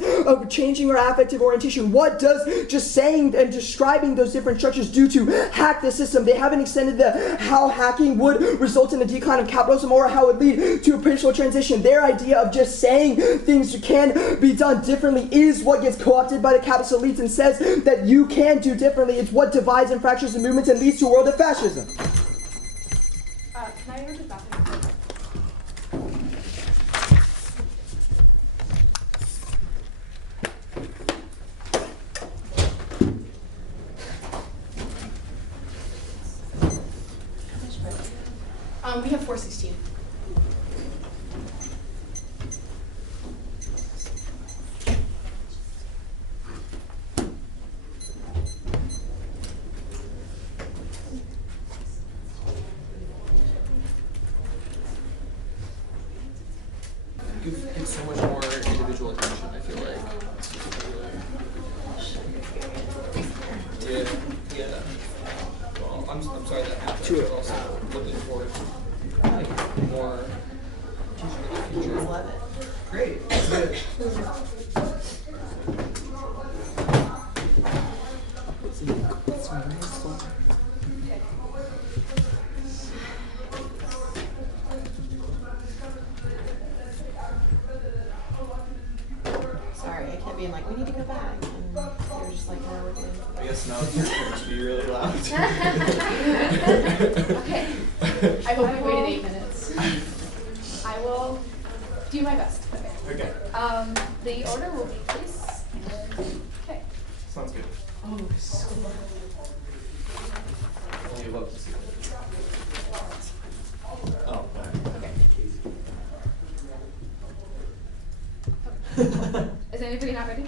changing our affective orientation, what does just saying and describing those different structures do to hack the system? They haven't extended how hacking would result in a decline of capitalism or how it would lead to a peaceful transition. Their idea of just saying things can be done differently is what gets co-opted by the capitalist elites and says that you can do differently. It's what divides and fractures the movements and leads to a world of fascism. Can I go to the bathroom? We have 416. It's so much more individual attention, I feel like. Yeah. Well, I'm sorry that happened. But also looking forward to more teaching in the future. Great. Good. Sorry, I kept being like, we need to go back. And they were just like, no, we're good. I guess now it's your turn to be really loud. Okay. I hope you waited 8 minutes. I will do my best. Okay. The order will be this. Okay. Sounds good. Oh, so Only love to see it. Oh, okay. Is anybody not ready?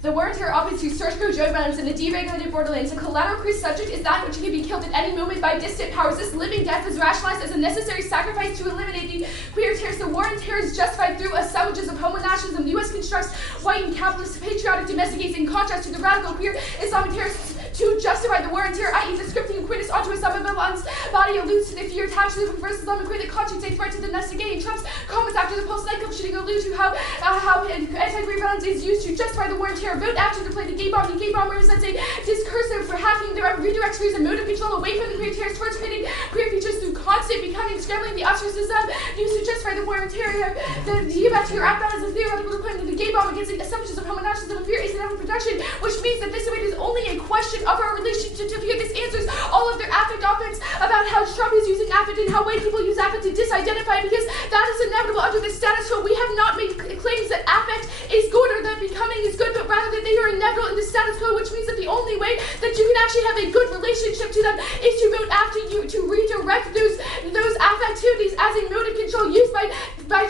The war and terror operates through surgical joint violence in the deregulated borderlands. A collateral crew subject is that which can be killed at any moment by distant powers. This living death is rationalized as a necessary sacrifice to eliminate the queer terrorists. The war and terror is justified through assemblages of homo nationalism. The U.S. constructs white and capitalist patriotic domesticates in contrast to the radical queer Islamic terrorists to justify the war and terror, i.e. the scripting quintus onto a sub-violence body alludes to the fear attached to the perverse Islamic queer that constitutes a threat to the domestic gay. And Trump's comments after the Pulse nightclub shooting allude to how anti-queer violence is used to justify the war and terror. Vote after to play the gay bomb. The gay bomb represents a discursive for hacking the redirects views and motive control away from the queer terrorists towards creating queer features through constant becoming, scrambling the ostracism used to justify the war and terror. The debate here act as a theoretical deployment of the gay bomb against the assumptions of homo nationalism and fear is an production, which means that this debate is only a question of our relationship to fear. This answers all of their affect offense about how Trump is using affect and how white people use affect to disidentify, because that is inevitable under the status quo. We have not made claims that affect is good or that becoming is good, but rather that they are inevitable in the status quo, which means that the only way that you can actually have a good relationship to them is to vote after you, to redirect those affectivities as a mode of control used by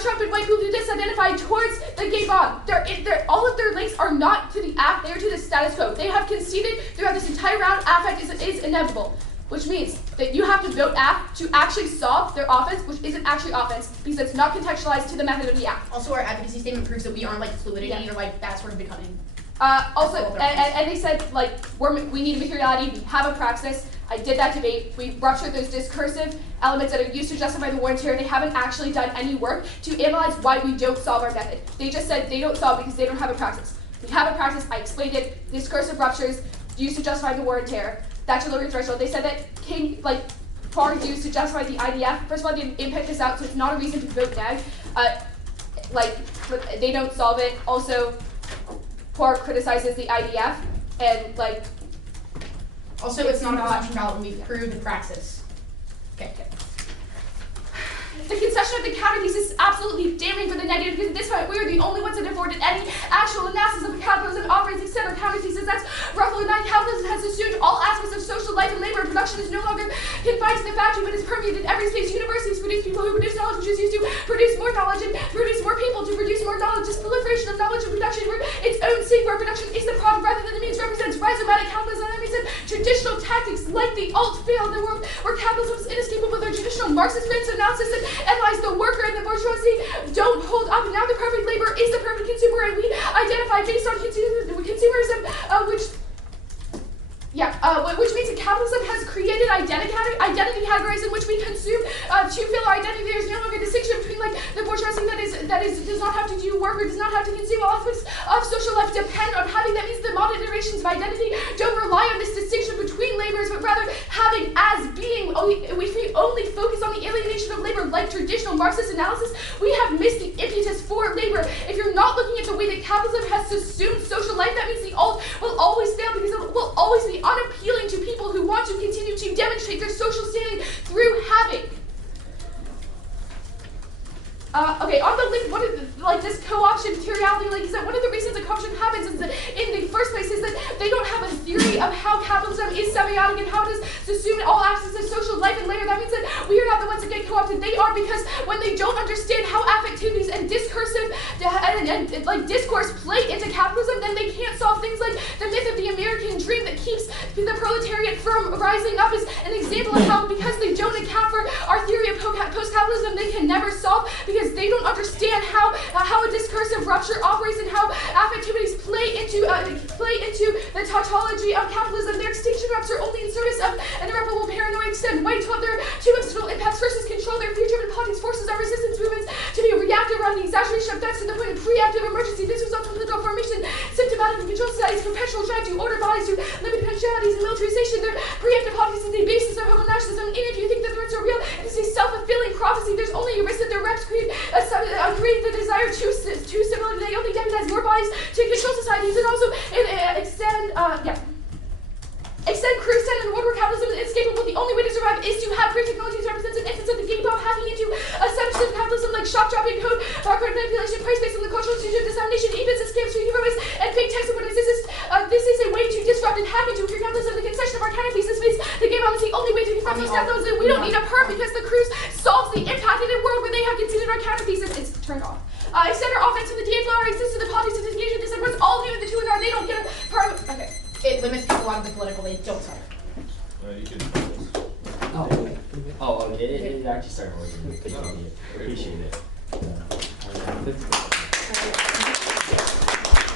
Trump and white people to disidentify towards the gay bomb. All of their links are not to the act, they are to the status quo. They have conceded throughout this entire round, affect is inevitable, which means that you have to vote act to actually solve their offense, which isn't actually offense, because it's not contextualized to the method of the act. Also, our advocacy statement proves that we aren't like fluidity or like that sort of becoming. And they said, like, we need a materiality, we have a praxis. I did that debate. We ruptured those discursive elements that are used to justify the war and terror. They haven't actually done any work to analyze why we don't solve our method. They just said they don't solve because they don't have a praxis. We have a praxis. I explained it. Discursive ruptures used to justify the war and terror. That's your lower threshold. They said that PAR used to justify the IDF. First of all, they didn't pick this out, so it's not a reason to vote neg. They don't solve it. Also, PAR criticizes the IDF, and also, it's not a presumption ballot when we've proved the praxis. Okay. The concession of the counter thesis is absolutely damning for the negative, because at this point we are the only ones that have afforded any actual analysis of capitalism operates except our counter thesis. That's roughly 9. Capitalism has assumed all aspects of social life and labor. Production is no longer confined to the factory, but is permeated in every space. Universities produce people who produce knowledge, which is used to produce more knowledge, and produce more people to produce more knowledge. This proliferation of knowledge and production where its own sake, where production is the product rather than the means, represents rhizomatic capitalism. That means that traditional tactics like the alt fail in the world where capitalism is inescapable. Their traditional Marxist rates analysis and analyze the worker and the bourgeoisie don't hold up, and now the perfect labor is the perfect consumer, and we identify based on consumerism, which means that capitalism has created identity categories in which we consume to fill our identity. There's no longer a distinction between like the bourgeoisie that does not have to do work or does not have to consume. All aspects of social life depend on having. That means the modern iterations of identity don't rely on this distinction between labors, but rather having as being. If we only focus on the alienation of labor like traditional Marxist analysis, we have missed the impetus for labor. If you're not looking at the way that capitalism has subsumed social life, that means the alt will always fail because it will always be unappealing to people who want to continue to demonstrate their social standing through having. Okay, on the link, what is like this co-option materiality, like is that one of the reasons that co-option happens is that in the first place is that they don't have a theory of how capitalism is semiotic and how it is subsumed all aspects of social life and labor. That means that we are not the ones that get co-opted. They are, because when they don't understand how affectivities and discursive and like discourse play into capitalism, then they can't solve things like the myth of the American dream that keeps the proletariat from rising up is an example of how, because they don't account for our theory of post-capitalism, they can never solve, because they don't understand how a discursive rupture operates and how affectivities play into the tautology of capitalism. Their extinction reps are only in service of an irreparable paranoid extent. Way to their two external impacts versus control. Their fear-driven politics forces our resistance movements to be reactive around the exaggeration of threats to the point of preemptive emergency. This results in political formation, symptomatic of control societies, perpetual drive to order bodies, to limit potentialities and militarization. Their preemptive politics is the basis of homo nationalism. Even if you think that threats are real, it is a self-fulfilling prophecy. There's only a risk that their reps create the desire to similarly. They only deputize your bodies to control societies and also extend crew stand in a world where capitalism is inescapable. The only way to survive is to have crew technologies represents an instance of the gay bomb hacking into a substantive capitalism like shock dropping code, code manipulation, price based on the cultural institution of dissemination, e-business scams, free giveaways, and fake text. What this is a way to disrupt and hack into free capitalism. The concession of our counterpieces means the gay bomb is the only way to confront those capitalism. We don't need a perm because the crews solves the impact in a world where they have considered our counterpieces. It's turned off. Extend our offense from the DFLR exists to the politics of disengagement. This runs all new with the two and R. They don't get a perm. Okay. It limits people out of the political. They don't start. You can. It actually started working. Appreciate it.